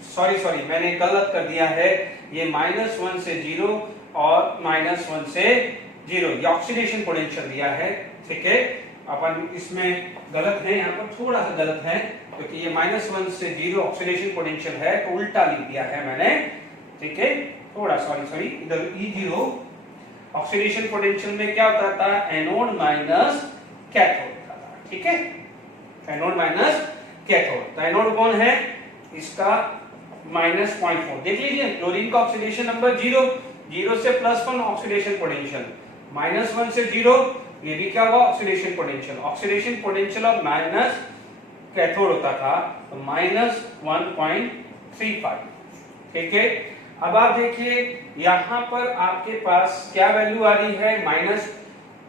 Sorry मैंने गलत कर दिया है, ये -1 से 0 और -1 से 0, ये ऑक्सीडेशन पोटेंशियल दिया है, ठीक है। अपन इसमें गलत है, यहाँ पर थोड़ा सा गलत है, क्योंकि ये -1 से 0 ऑक्सीडेशन पोटेंशियल है, तो उल्टा लिख दिया है मैंने, ठीक है। थोड़ा सॉरी इधर E0 ऑक्सीडेशन पोटेंशियल में क्या होता था? एनोड माइनस कैथोड था, ठीक है। एनोड माइनस कैथोड, तो एनोड कौन है? इसका -0.4। देख लीजिए क्लोरीन का ऑक्सीडेशन नंबर 0, 0 से +1 ऑक्सीडेशन पोटेंशियल, -1 से 0, ये भी क्या हुआ? Oxidation potential. ऑक्सीडेशन पोटेंशियल और माइनस कैथोड होता था, तो -1.35, ठीक है। अब आप देखिए यहां पर आपके पास क्या वैल्यू आ रही है? माइनस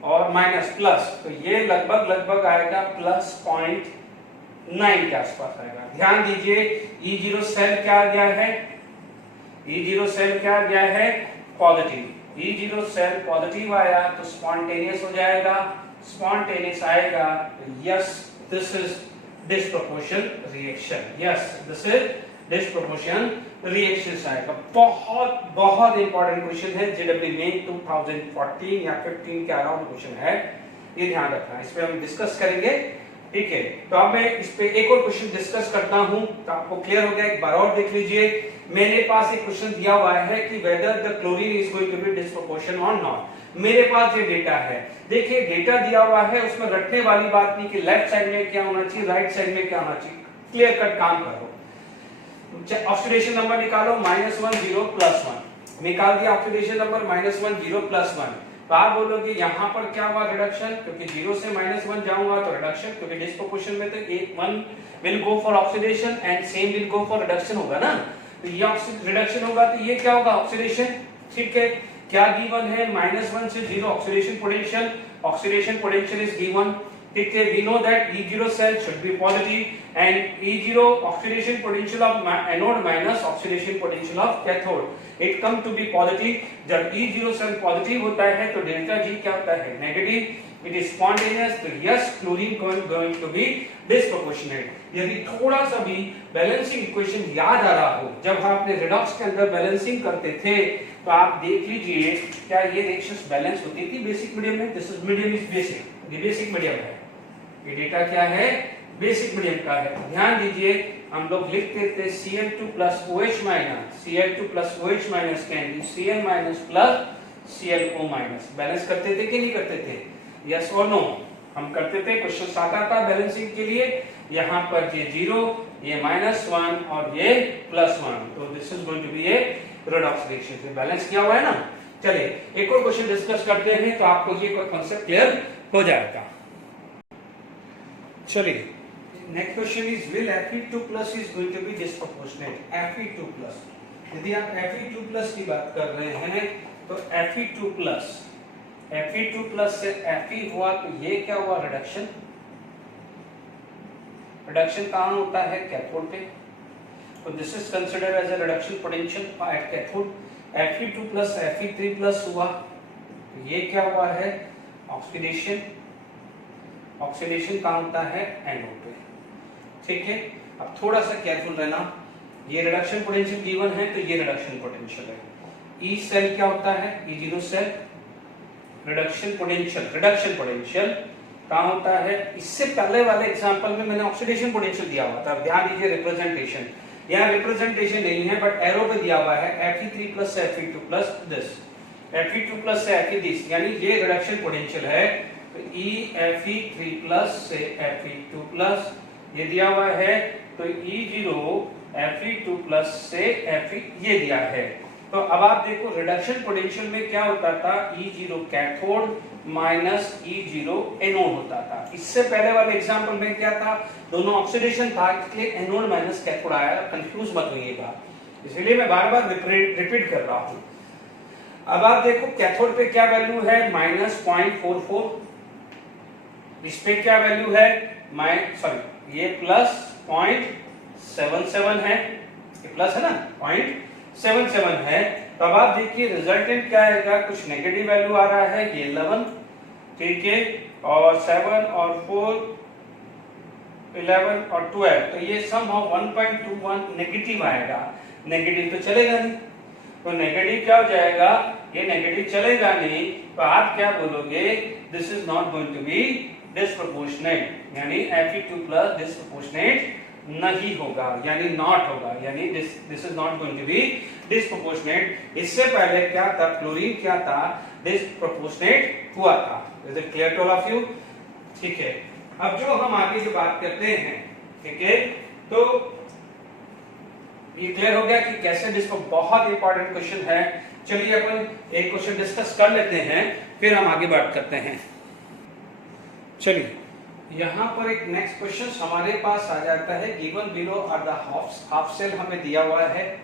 और माइनस प्लस, तो ये लगभग आएगा +0.9 के आसपास आएगा। ध्यान दीजिए E0 सेल क्या आ गया है? E0 सेल क्या आ गया है? पॉजिटिव। E0 सेल पॉजिटिव आया तो स्पॉन्टेनियस हो जाएगा, स्पॉन्टेनियस आएगा तो yes this is disproportion reaction, yes this is disproportion reaction आएगा। बहुत इंपॉर्टेंट क्वेश्चन है, जेडब्ल्यू में 2014 या 15 के अराउंड क्वेश्चन है, ये ध्यान रखना, इस पे हम डिस्कस करेंगे, ठीक है। तो अब मैं इस पे एक और क्वेश्चन डिस्कस करता हूं, तो आपको क्लियर हो गया। एक बार और देख लीजिए, मेरे पास एक क्वेश्चन दिया हुआ है कि whether the chlorine is going to be disproportion और नॉट। मेरे पास ये डेटा है, देखिए डेटा दिया हुआ है, उसमें रटने वाली बात नहीं कि लेफ्ट साइड में क्या होना चाहिए, राइट साइड में क्या होना चाहिए, क्लियर कट काम करो। ऑक्सीडेशन नंबर निकालो, -1 0 +1 निकाल दिया। ऑक्सीडेशन नंबर -1 0 +1, तो आप बोलोगे यहाँ पर क्या हुआ, रिडक्शन, क्योंकि 0 से -1 जाऊंगा तो रिडक्शन, क्योंकि डिस्प्रोपोर्शन में तो 1 will go for oxidation and same will go for reduction होगा ना, तो ये रिडक्शन होगा तो ये क्या होगा, ऑक्सीडेशन। ठीक है, क्या गिवन है, -1 से 0 oxidation potential, oxidation potential is given. ठीक है, we know that E0 cell should be positive and E0 oxidation potential of anode minus oxidation potential of cathode, it come to be positive। जब E0 cell पॉजिटिव होता है तो डेल्टा G क्या होता है, नेगेटिव, it is spontaneous, तो yes chlorine going to be disproportionate। यदि थोड़ा सा भी बैलेंसिंग इक्वेशन याद आ रहा हो, जब आपने रिडॉक्स के अंदर बैलेंसिंग करते थे तो आप देख लीजिए क्या ये रिएक्शंस बैलेंस होती थी बेसिक मीडियम में। This is medium is basic, ये बेसिक मीडियम है, ये डेटा क्या है, बेसिक मीडियम का है। ध्यान दीजिए हम लोग लिखते थे Cl2 + OH minus, Cl2 + OH minus can be Cl minus + ClO minus. Balance करते थे कि नहीं करते थे, यस और नो, हम करते थे। क्वेश्चन आता था बैलेंसिंग के लिए, यहाँ पर ये 0, ये -1 और ये +1, तो this is going to be a redox reaction. से बैलेंस किया हुआ है ना। चलिए एक और क्वेश्चन डिस्कस करते हैं तो आपको ये कॉन्सेप्ट क्लियर हो जाएगा। चलिए next question is will Fe2+ is going to be disproportionate. Fe2+, यदि आप Fe2+ की बात कर रहे हैं तो Fe2+ से Fe हुआ तो ये क्या हुआ, रिडक्शन। रिडक्शन कहां होता है, कैथोड पे, तो this is considered as a reduction potential at cathode. Fe2+ Fe3+ हुआ तो ये क्या हुआ है, ऑक्सीडेशन। ऑक्सीडेशन कहां होता है, एनोड पे। ठीक है, अब थोड़ा सा केयरफुल रहना, ये रिडक्शन पोटेंशियल गिवन है तो ये रिडक्शन पोटेंशियल है। ई सेल क्या होता है, E0 सेल, रिडक्शन पोटेंशियल कहां होता है, इससे पहले वाले एग्जांपल में मैंने ऑक्सीडेशन पोटेंशियल दिया हुआ था। ध्यान दीजिए रिप्रेजेंटेशन, यहाँ रिप्रेजेंटेशन नहीं है बट एरो पे दिया हुआ है Fe3+ से Fe2+ दिस, Fe2+ से Fe दिस, यानी ये रिडक्शन पोटेंशियल है। तो Fe3+ से Fe2+ ये दिया हुआ है, तो E0 Fe2+ से Fe ये दिया है। तो अब आप देखो रिडक्शन पोटेंशियल में क्या होता था, E0 cathode minus E0 anode होता था। इससे पहले वाले एग्जांपल में क्या था, दोनों ऑक्सीडेशन था, इसलिए एनोड माइनस कैथोड आया। कंफ्यूज मत होइएगा, इसलिए मैं बार बार रिपीट कर रहा हूं। अब आप देखो कैथोड पे क्या वैल्यू है, -0.44, इस पे क्या वैल्यू है, ये +0.77 है, ये प्लस है ना, 0.77 है। तो अब आप देखिए रिजल्टेंट क्या आएगा, कुछ नेगेटिव वैल्यू आ रहा है, ये 11, ठीक है, और 7 और 4 11 और 12, तो ये समहाउ 1.21 नेगेटिव आएगा। नेगेटिव तो चलेगा नहीं, तो नेगेटिव क्या हो जाएगा, ये नेगेटिव चलेगा नहीं, तो आप क्या बोलोगे, this is not going to be disproportionate, यानी Fe2+ डिस्प्रोपोर्शनेट नहीं होगा, यानी नॉट होगा, यानी this is not going to be disproportionate. इससे पहले क्या था, क्लोरीन क्या था, डिस्प्रोपोर्शनेट हुआ था। Is it clear to all of you? ठीक है, अब जो हम आगे जो बात करते हैं, ठीक है, तो ये क्लियर हो गया कि कैसे डिस्को, बहुत इंपॉर्टेंट क्वेश्चन है। चलिए अपन एक क्वेश्चन डिस्कस कर लेते हैं, फिर हम आगे बात करते हैं। चलिए यहाँ पर एक नेक्स्ट क्वेश्चन हमारे पास आ जाता है, given below are the half cell हमें दिया हुआ है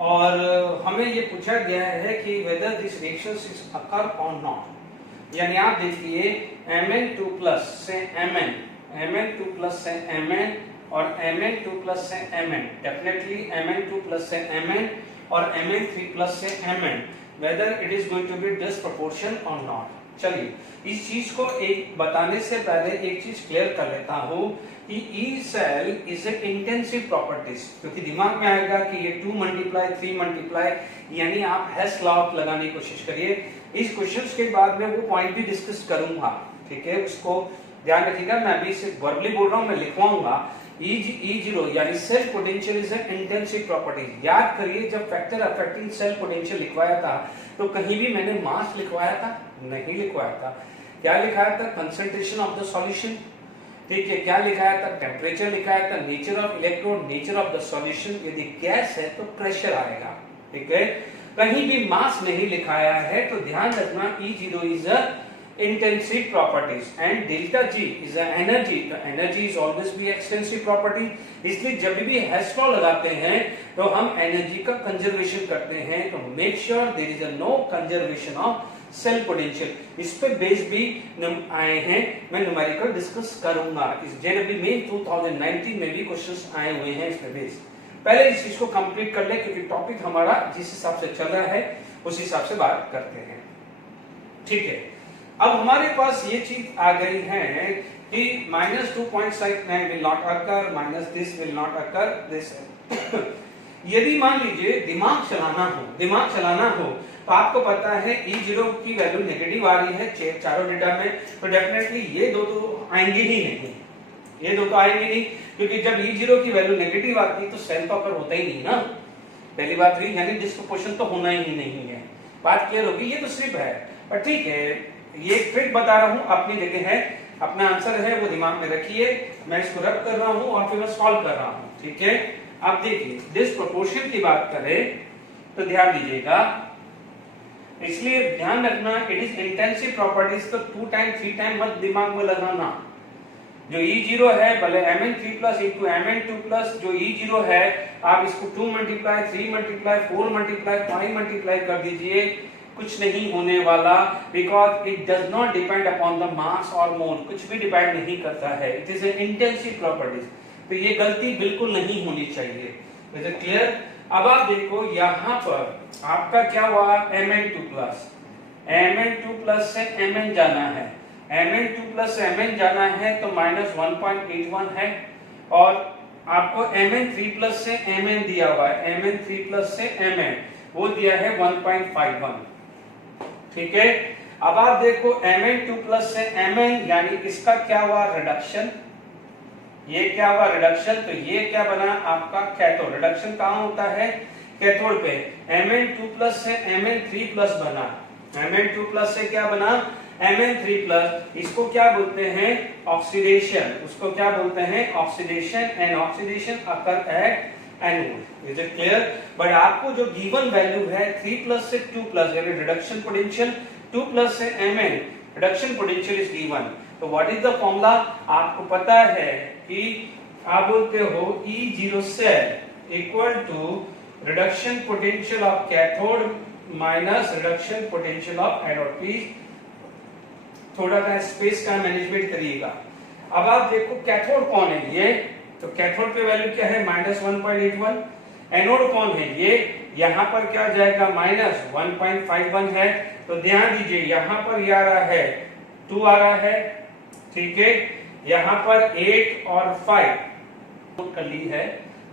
और हमें ये पूछा गया है कि whether this reactions is occur और नॉट। यानी आप देखिए Mn2+ से Mn, Mn2+ से Mn और Mn2+ से Mn, डेफिनेटली Mn2+ से Mn और Mn3+ से Mn, whether it is going to be disproportion और नॉट। चलिए इस चीज को एक बताने से पहले एक चीज क्लियर कर लेता हूं कि E cell is a intensive properties, क्योंकि दिमाग में आएगा कि ये 2 मल्टीप्लाई 3 मल्टीप्लाई, यानी आप हेस लॉ लगाने की कोशिश करिए। इस क्वेश्चंस के बाद में वो पॉइंट भी डिस्कस करूंगा, ठीक है, उसको ध्यान रखिएगा। मैं अभी सिर्फ वर्बली बोल रहा हूं, मैं लिखवाऊंगा E0 यानी cell potential is an intensive property. याद करिए जब फैक्टर अफेक्टिंग सेल पोटेंशियल लिखवाया था तो कहीं भी मैंने मास लिखवाया था? नहीं लिखवाया था। क्या लिखाया था? कंसंट्रेशन ऑफ द सॉल्यूशन, ठीक है। क्या लिखाया था? टेम्परेचर लिखाया था, nature of electrode, nature of the solution. यदि गैस है तो प्रेशर आएगा, ठीक है। कहीं भी मास नहीं लिखाया है तो ध्यान रखना E0 is a intensive properties and delta G is a energy, तो energy is always be extensive property। इसलिए जब भी हैश लॉ लगाते हैं तो हम एनर्जी का कंजर्वेशन करते हैं, तो make sure there is no conservation of cell potential. इस पे बेस भी आए हैं, मैं न्यूमेरिकल डिस्कस करूंगा। इस जेडब्ल्यू में 2019 में भी क्वेश्चंस आए हुए हैं इस पे बेस। पहले इस चीज को कंप्लीट कर ले क्योंकि टॉपिक हमारा जिस हिसाब से चल रहा है उस हिसाब से बात करते हैं, ठीक है। अब हमारे पास ये चीज आ गई है कि -2.69 will not occur, minus this will not occur, this यदि मान लीजिए दिमाग चलाना हो तो आपको पता है E0 की वैल्यू नेगेटिव आ रही है चारों डेटा में, तो डेफिनेटली ये दो तो आएंगे ही नहीं, ये दो तो आएंगे नहीं, क्योंकि जब E0 की वैल्यू नेगेटिव आती है तो सेल तो अकर होता ही नहीं ना, पहली बात रही, यानी डिस्प्रोपोर्शन तो होना ही नहीं है। बात क्लियर होगी? ये तो सिर्फ है, पर ठीक है, ये ट्रिक बता रहा हूं, अपनी जगह है, अपना आंसर है वो दिमाग में रखिए। मैं इसको रब कर रहा हूं और फिर मैं सॉल्व कर रहा हूं, ठीक है। अब देखिए डिस्प्रोपोर्शन की बात करें तो ध्यान दीजिएगा, इसलिए ध्यान रखना इट इज इंटेंसिव प्रॉपर्टीज, तो 2 टाइम 3 टाइम मत दिमाग में लगाना। जो E0 है भले Mn3 plus into Mn2 plus, जो E0 है आप इसको 2 मल्टीप्लाई 3 मल्टीप्लाई 4 मल्टीप्लाई 5 मल्टीप्लाई कर दीजिए, कुछ नहीं होने वाला, because it does not depend upon the mass और मोल, कुछ भी डिपेंड नहीं करता है, it is an intensive properties. तो ये गलती बिल्कुल नहीं होनी चाहिए, इज इट क्लियर? अब आप देखो यहाँ पर आपका क्या हुआ, Mn2 प्लस से Mn जाना है, Mn2 प्लस Mn जाना है तो -1.81 है, और आपको Mn3 प्लस से Mn दिया हुआ है, Mn3 प्लस से Mn वो दिया है 1.51, ठीक है। अब आप देखो Mn2 प्लस से Mn यानी इसका क्या हुआ, रिडक्शन, ये क्या हुआ रिडक्शन, तो ये क्या बना आपका कैथोड। रिडक्शन कहां होता है, कैथोड पे। Mn2 प्लस से Mn3 प्लस बना, Mn2 प्लस से क्या बना, Mn3 प्लस, इसको क्या बोलते हैं, ऑक्सीडेशन, उसको क्या बोलते हैं, oxidation, and oxidation occur at anode, is it clear? But आपको जो गिवन वैल्यू है 3 प्लस से 2 प्लस यानी रिडक्शन पोटेंशियल, 2 प्लस से Mn reduction potential is given, तो व्हाट इज द फॉर्मूला, आपको पता है कि आप बोलते हो E0 cell equal to reduction potential of cathode minus reduction potential of anode. Please थोड़ा सा स्पेस का मैनेजमेंट करिएगा। अब आप देखो कैथोड कौन है, ये तो कैथोड पे वैल्यू क्या है, -1.81, एनोड कौन है, ये यहाँ पर क्या जाएगा, -1.51 है, तो ध्यान दीजिए यहाँ पर ये आ रहा है 2 आ रहा है, ठीक है, यहाँ पर 8 और 5 कर ली है,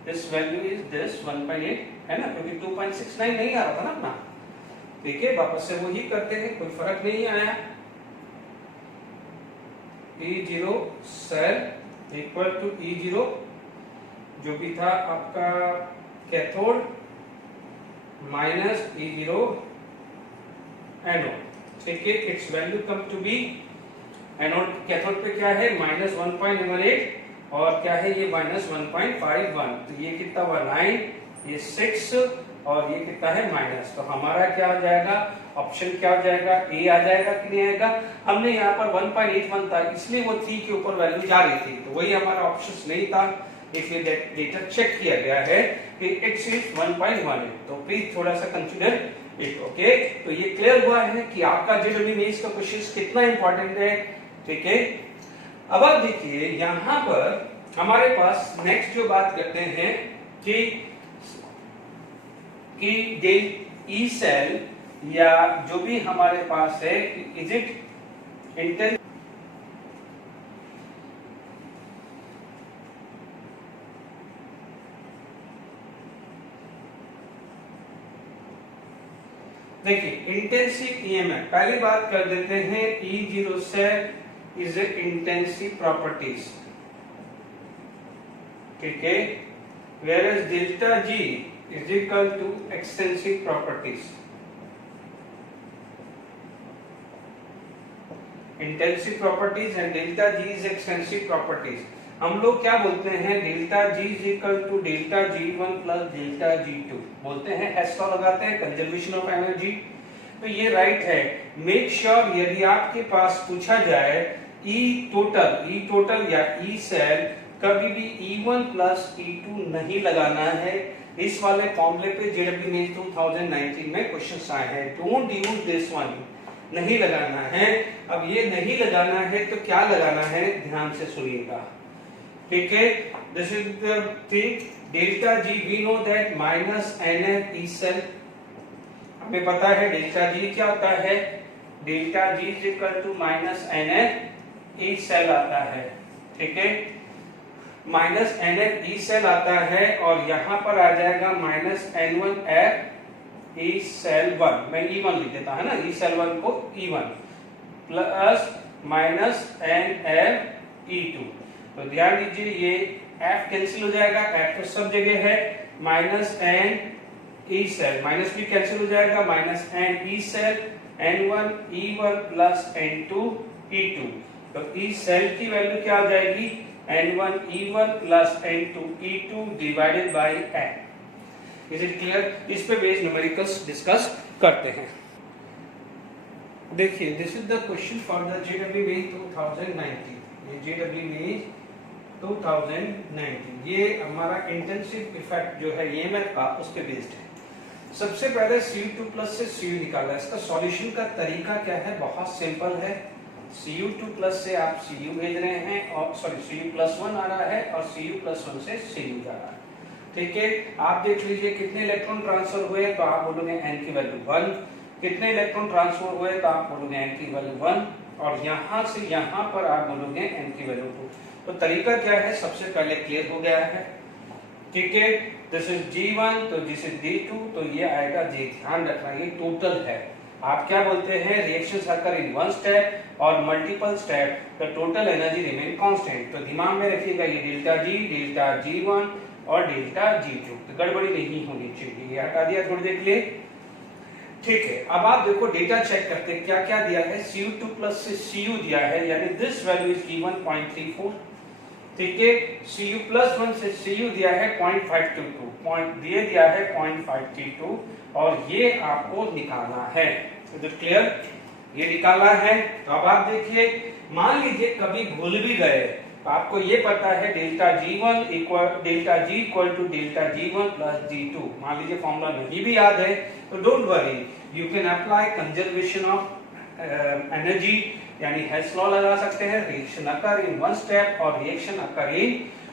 दिस वैल्यू इज दिस 1.8 है ना, क्योंकि 2.69 नहीं आ रहा था ना अपना, ठीक है, वापस से वो ही करते हैं, कोई फर्क नहीं आया। E0 cell equal to E0 जो भी था आपका कैथोड माइनस E0 एनोड, ठीक है, its value come to be, anode cathode पे क्या है -1.18 और क्या है ये -1.51, तो ये कितना हुआ 9, ये 6 और ये कितना है माइनस, तो हमारा क्या हो जाएगा, ऑप्शन क्या हो जाएगा, ए आ जाएगा कि नहीं आएगा। हमने यहाँ पर 1.81 था इसलिए वो 3 के ऊपर वैल्यू जा रही थी, तो वही हमारा ऑप्शन नहीं था, इसलिए डेटा चेक किया गया है कि इट्स इज 1.18, तो प्लीज थोड़ा सा कंसीडर इट, ओके। तो ये क्लियर हुआ है कि आपका जेडब्ल्यू मेंस का क्वेश्चन कितना इंपॉर्टेंट है, ठीक है। अब आप देखिए यहाँ पर हमारे पास नेक्स्ट जो बात करते हैं कि ई सेल या जो भी हमारे पास है, इज इट इंटेंस, देखिए इंटेंसिव ईएमएफ, पहली बात कर देते हैं E0 cell is a intensive properties, ठीक है, whereas delta G is equal to extrinsic properties, intrinsic properties and delta G is extrinsic properties। हम लोग क्या बोलते हैं, delta G is equal to delta G1 plus delta G2 बोलते हैं, हेस लॉ लगाते हैं, कंजर्वेशन ऑफ एनर्जी। तो ये राइट है। मेक श्योर यदि आपके पास पूछा जाए ई टोटल या ई सेल, कभी भी E1 plus E2 नहीं लगाना है। इस वाले फॉर्मूले पे जेडब्ल्यू मेंस 2019 में क्वेश्चंस आए हैं, डोंट यूज दिस वन, नहीं लगाना है। अब ये नहीं लगाना है तो क्या लगाना है, ध्यान से सुनिएगा, ठीक है। This is the thing, delta G we know that minus NF E cell, हमें पता है डेल्टा जी क्या होता है, delta G is equal to minus NF E cell आता है, ठीक है, माइनस NF E सेल आता है और यहां पर आ जाएगा माइनस N1F E सेल 1, मैं E1 लिख देता है ना, E सेल 1 को E1 plus minus NF E2। तो ध्यान दीजिए ये F कैंसिल हो जाएगा, F तो सब जगह है, minus N E cell, minus भी कैंसिल हो जाएगा, minus N E cell, N1 E1 plus N2 E2। तो E सेल की वैल्यू क्या आ जाएगी, N1 E1 plus N2 E2 divided by N। Is it clear? इस पे बेस्ड न्यूमेरिकल्स डिस्कस करते हैं। देखिए this is the question for the JW Mains 2019, ये जेडब्ल्यू मेंस 2019, ये हमारा इंटेंसिव इफेक्ट जो है ये मैं का उस पे बेस्ड है। सबसे पहले Cu2 प्लस से Cu निकाला, इसका सॉल्यूशन का तरीका क्या है, बहुत सिंपल है। Cu2 प्लस से आप Cu भेज रहे हैं और सॉरी Cu प्लस 1 आ रहा है और Cu प्लस 1 से Cu जा रहा है, ठीक है। आप देख लीजिए कितने इलेक्ट्रॉन ट्रांसफर हुए, तो आप बोलोगे n की वैल्यू 1, कितने इलेक्ट्रॉन ट्रांसफर हुए तो आप बोलोगे n की वैल्यू 1, और यहां से यहां पर आप बोलोगे n की वैल्यू 2। तो तरीका क्या है, सबसे पहले क्लियर हो गया है, ठीक है। दिस इज G1 तो दिस इज D2, तो ये आएगा G। ध्यान रखना ये टोटल है, आप क्या बोलते हैं, reactions occur in one step और multiple step, the total energy remain constant. तो दिमाग में रखिएगा ये डेल्टा G, डेल्टा G1 और डेल्टा G2, तो गड़बड़ी नहीं होनी चाहिए, ये हटा दिया थोड़ी देर के लिए, ठीक है। अब आप देखो डेटा चेक करते हैं क्या क्या दिया है, Cu2 प्लस से Cu दिया है, यानी दिस वैल्यू इज गिवन 0.34, ठीक है। Cu प्लस 1 से Cu दिया है 0.522, पॉइंट दिया है 0.532, और ये आपको निकालना है। Is it clear? ये निकालना है। तो अब आप देखिए, मान लीजिए कभी भूल भी गए, तो आपको ये पता है delta G1 equal delta G equal to delta G1 plus G2, मान लीजिए फॉर्मूला नहीं भी याद है तो don't worry, you can apply conservation of energy, यानी हेल्स लॉ लगा सकते हैं, reaction occur in one step और reaction occur in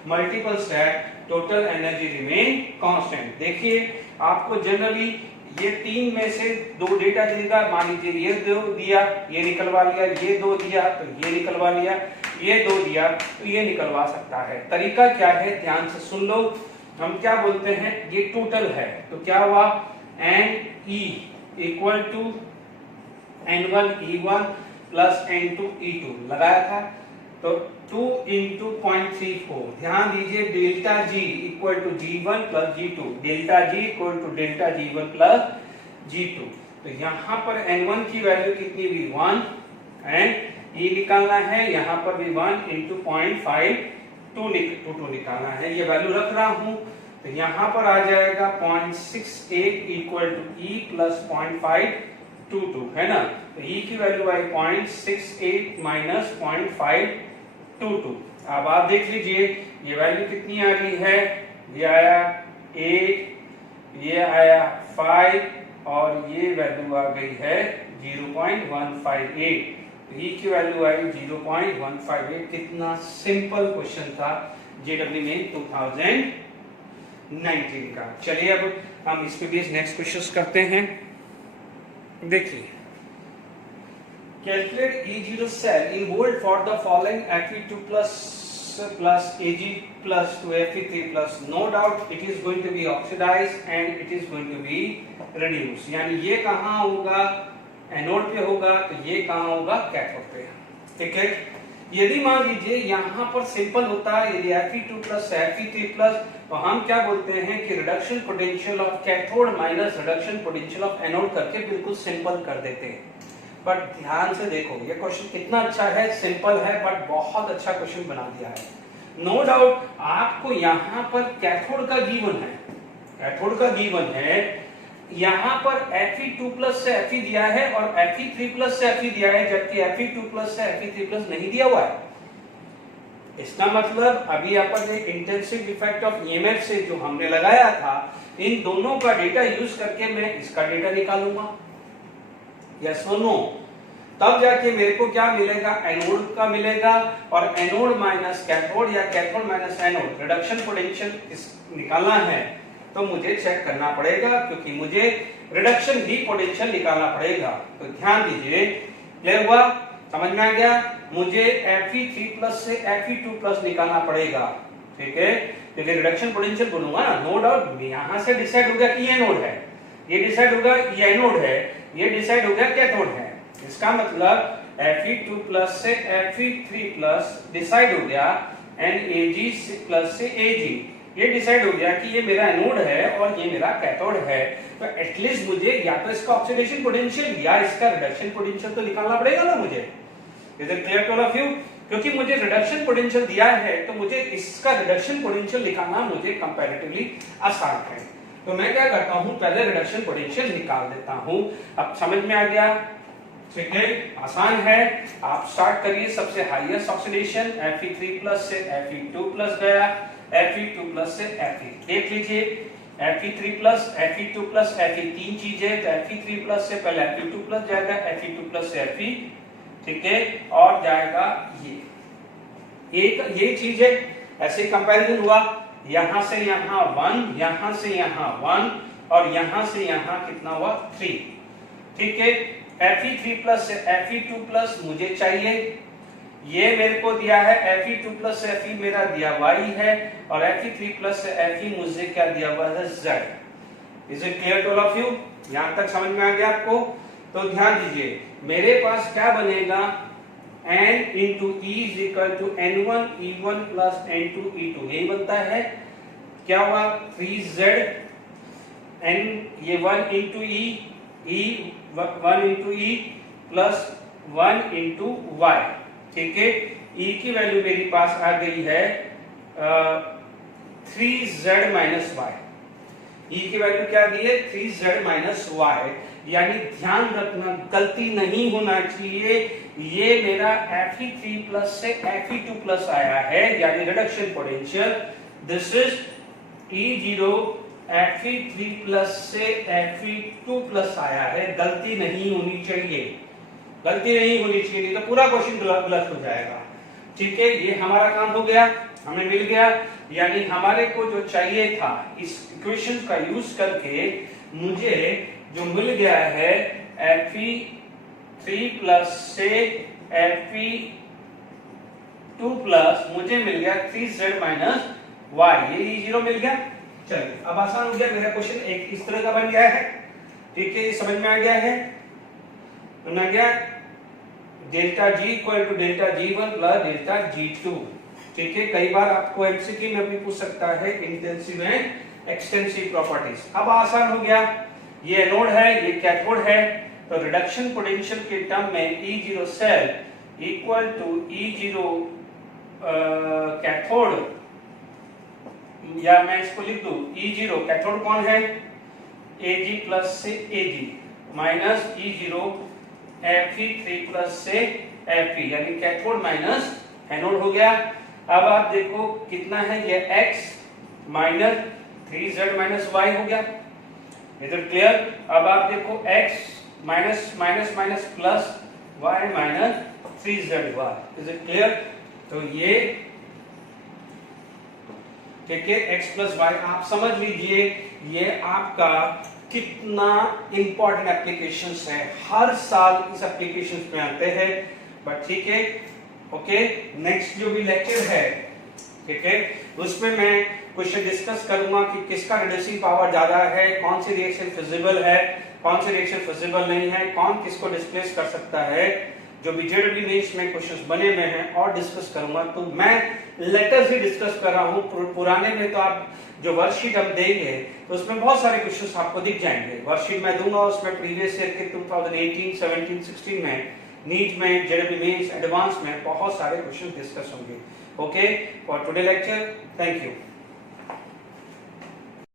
multiple step, total energy remain constant. देखिए आपको जनरली ये तीन में से दो डेटा देगा, मान लीजिए ये दो दिया, ये निकलवा लिया, ये दो दिया तो ये निकलवा लिया, ये दो दिया तो ये निकलवा सकता है। तरीका क्या है, ध्यान से सुन लो। हम क्या बोलते हैं, ये टोटल है, तो क्या हुआ, NE equal to N1 E1 plus N2 E2 लगाया था, तो 2 into 0.34। ध्यान दीजिए delta G equal to G1 plus G2, delta G equal to delta G1 plus G2। तो यहाँ पर N1 की वैल्यू कितनी हुई, 1, एंड E निकालना है, यहाँ पर भी 1 into 0.522 निकालना है, ये वैल्यू रख रहा हूँ। तो यहाँ पर आ जाएगा 0.68 इक्वल टू E प्लस 0.522, है ना। तो E की वैल्यू आई 0.68 माइनस 0.522। अब आप देख लीजिए ये वैल्यू कितनी आ रही है, ये आया 8, ये आया 5 और ये वैल्यू आ गई है 0.158। E की वैल्यू आई 0.158। कितना सिंपल क्वेश्चन था जेडब्ल्यू में 2019 का। चलिए अब हम इस पे भी नेक्स्ट क्वेश्चन करते हैं। देखिए, calculate E0 cell in volt for the following Fe2 plus Ag plus to Fe3 plus, no doubt it is going to be oxidized and it is going to be reduced। यानी ये कहाँ होगा, एनोड पे होगा, तो ये कहाँ होगा, कैथोड पे, ठीक है। यदि मान लीजिए यहाँ पर सिंपल होता है, यदि Fe2 प्लस Fe3 प्लस, तो हम क्या बोलते हैं कि reduction potential of cathode minus reduction potential of anode करके बिल्कुल सिंपल कर देते हैं। बट ध्यान से देखो ये क्वेश्चन कितना अच्छा है, सिंपल है बट बहुत अच्छा क्वेश्चन बना दिया है। नो डाउट आपको यहाँ पर कैथोड का गिवन है, कैथोड का गिवन है, यहाँ पर Fe2 प्लस से Fe दिया है और Fe3 प्लस से Fe दिया है, जबकि Fe2 प्लस से Fe3 प्लस नहीं दिया हुआ है। इसका मतलब अभी अपन ने इंटेंसिव इफेक्ट ऑफ ईएमएफ से जो हमने लगाया था, इन दोनों का डेटा यूज करके मैं इसका डेटा निकालूंगा, यस और नो, तब जाके मेरे को क्या मिलेगा, एनोड का मिलेगा, और एनोड माइनस कैथोड या cathode minus anode reduction potential निकालना है तो मुझे चेक करना पड़ेगा, क्योंकि मुझे रिडक्शन ही पोटेंशियल निकालना पड़ेगा। तो ध्यान दीजिए, क्लियर हुआ, समझ में आ गया, मुझे Fe3 प्लस से Fe2 प्लस निकालना पड़ेगा, ठीक है, क्योंकि रिडक्शन पोटेंशियल बनूंगा ना, नो डाउट यहां से डिसाइड होगा कि ये एनोड है, ये डिसाइड होगा ये एनोड है, ये डिसाइड हो गया कैथोड है। इसका मतलब Fe2 प्लस से Fe3 प्लस डिसाइड हो गया NAG प्लस से AG, ये डिसाइड हो गया कि ये मेरा एनोड है और ये मेरा कैथोड है। तो एटलीस्ट मुझे या तो इसका ऑक्सीडेशन पोटेंशियल या इसका रिडक्शन पोटेंशियल तो निकालना पड़ेगा ना मुझे। Is it clear to all of you? क्योंकि मुझे रिडक्शन पोटेंशियल दिया है तो मुझे इसका रिडक्शन पोटेंशियल निकालना मुझे कंपैरेटिवली आसान है। तो मैं क्या करता हूं, पहले रिडक्शन पोटेंशियल निकाल देता हूं। अब समझ में आ गया, ठीक है, आसान है। आप स्टार्ट करिए सबसे हाईएस्ट ऑक्सीडेशन, Fe3 प्लस से Fe2 प्लस गया, Fe2 प्लस से Fe, देख लीजिए Fe3 plus Fe2 plus Fe तीन चीजें, तो Fe3 प्लस से पहले Fe2 प्लस जाएगा, Fe2 प्लस से Fe, ठीक है, और जाएगा ये चीज है। ऐसे कंपैरिजन हुआ, यहां से यहां 1, यहां से यहां 1 और यहां से यहां कितना हुआ 3, ठीक है। Fe3 प्लस से Fe2 प्लस मुझे चाहिए, ये मेरे को दिया है Fe2 प्लस से Fe मेरा दिया y है, और Fe3 प्लस से Fe मुझे क्या दिया हुआ है z। Is it clear to all of you? यहां तक समझ में आ गया आपको? तो ध्यान दीजिए, मेरे पास क्या बनेगा, n into E is equal to N1 E1 plus N2 E2, यही बनता है। क्या हुआ 3z n, ये 1 into E 1 into E plus 1 into y, ठीक है। E की वैल्यू मेरी पास आ गई है 3z माइनस y, E की वैल्यू क्या दी है 3z माइनस y, यानी ध्यान रखना गलती नहीं होना चाहिए, ये मेरा Fe3 प्लस से Fe2 प्लस आया है, यानी reduction potential. This is E0 Fe3 plus से Fe2 प्लस आया है, गलती नहीं होनी चाहिए, गलती नहीं होनी चाहिए, नहीं तो पूरा क्वेश्चन गलत हो जाएगा, ठीक है। ये हमारा काम हो गया, हमें मिल गया, यानी हमारे को जो चाहिए था इस इक्वेशन का यूज करके मुझे जो मिल गया है Fe3 प्लस से Fe2 प्लस मुझे मिल गया 3z माइनस y, ये E0 मिल गया। चलिए अब आसान हो गया, मेरा क्वेश्चन एक इस तरह का बन गया है, ठीक है, समझ में आ गया है। तो ना गया delta G equal to delta G1 plus delta G2, ठीक है। कई बार आपको एमसीक्यू में भी पूछ सकता है इंटेंसिव एंड एक्सटेंसिव प्रॉपर्टीज। अब आसान हो गया, ये एनोड है, ये कैथोड है, तो रिडक्शन पोटेंशियल के टर्म में E0 cell equal to E0 cathode, या मैं इसको लिख दूं E0 कैथोड कौन है Ag प्लस से Ag minus E0 Fe3 plus से Fe, यानी कैथोड माइनस एनोड हो गया। अब आप देखो कितना है, ये x minus 3z minus y हो गया। Is it clear? अब आप देखो x minus minus minus plus y minus 3zy, is it clear? तो ये ठीक है, x प्लस y आप समझ लीजिए, ये आपका कितना इंपॉर्टेंट एप्लीकेशंस है, हर साल इस एप्लीकेशंस में आते हैं, बट ठीक है, ओके। नेक्स्ट जो भी लेक्चर है, ठीक है, उसमें मैं कुछ डिस्कस करूंगा कि किसका रिड्यूसिंग पावर ज्यादा है, कौन सी रिएक्शन फिजिबल है, कौन सी रिएक्शन फिजिबल नहीं है, कौन किसको डिस्प्लेस कर सकता है, जो भी जेडब्ल्यू मेंस में क्वेश्चंस बने हुए हैं और डिस्कस करूंगा। तो मैं लेटेस्ट ही डिस्कस कर रहा हूँ, पुराने में तो आप जो वर्कशीट हम देंगे तो उसमें बहुत सारे क्वेश्चंस आपको दिख जाएंगे। वर्कशीट मैं दूंगा, उसमें प्रीवियस ईयर के 2018, 17, 16 में नीट में, जेडब्ल्यू मेंस, एडवांस में बहुत सारे क्वेश्चन डिस्कस होंगे। Okay, for today lecture, thank you.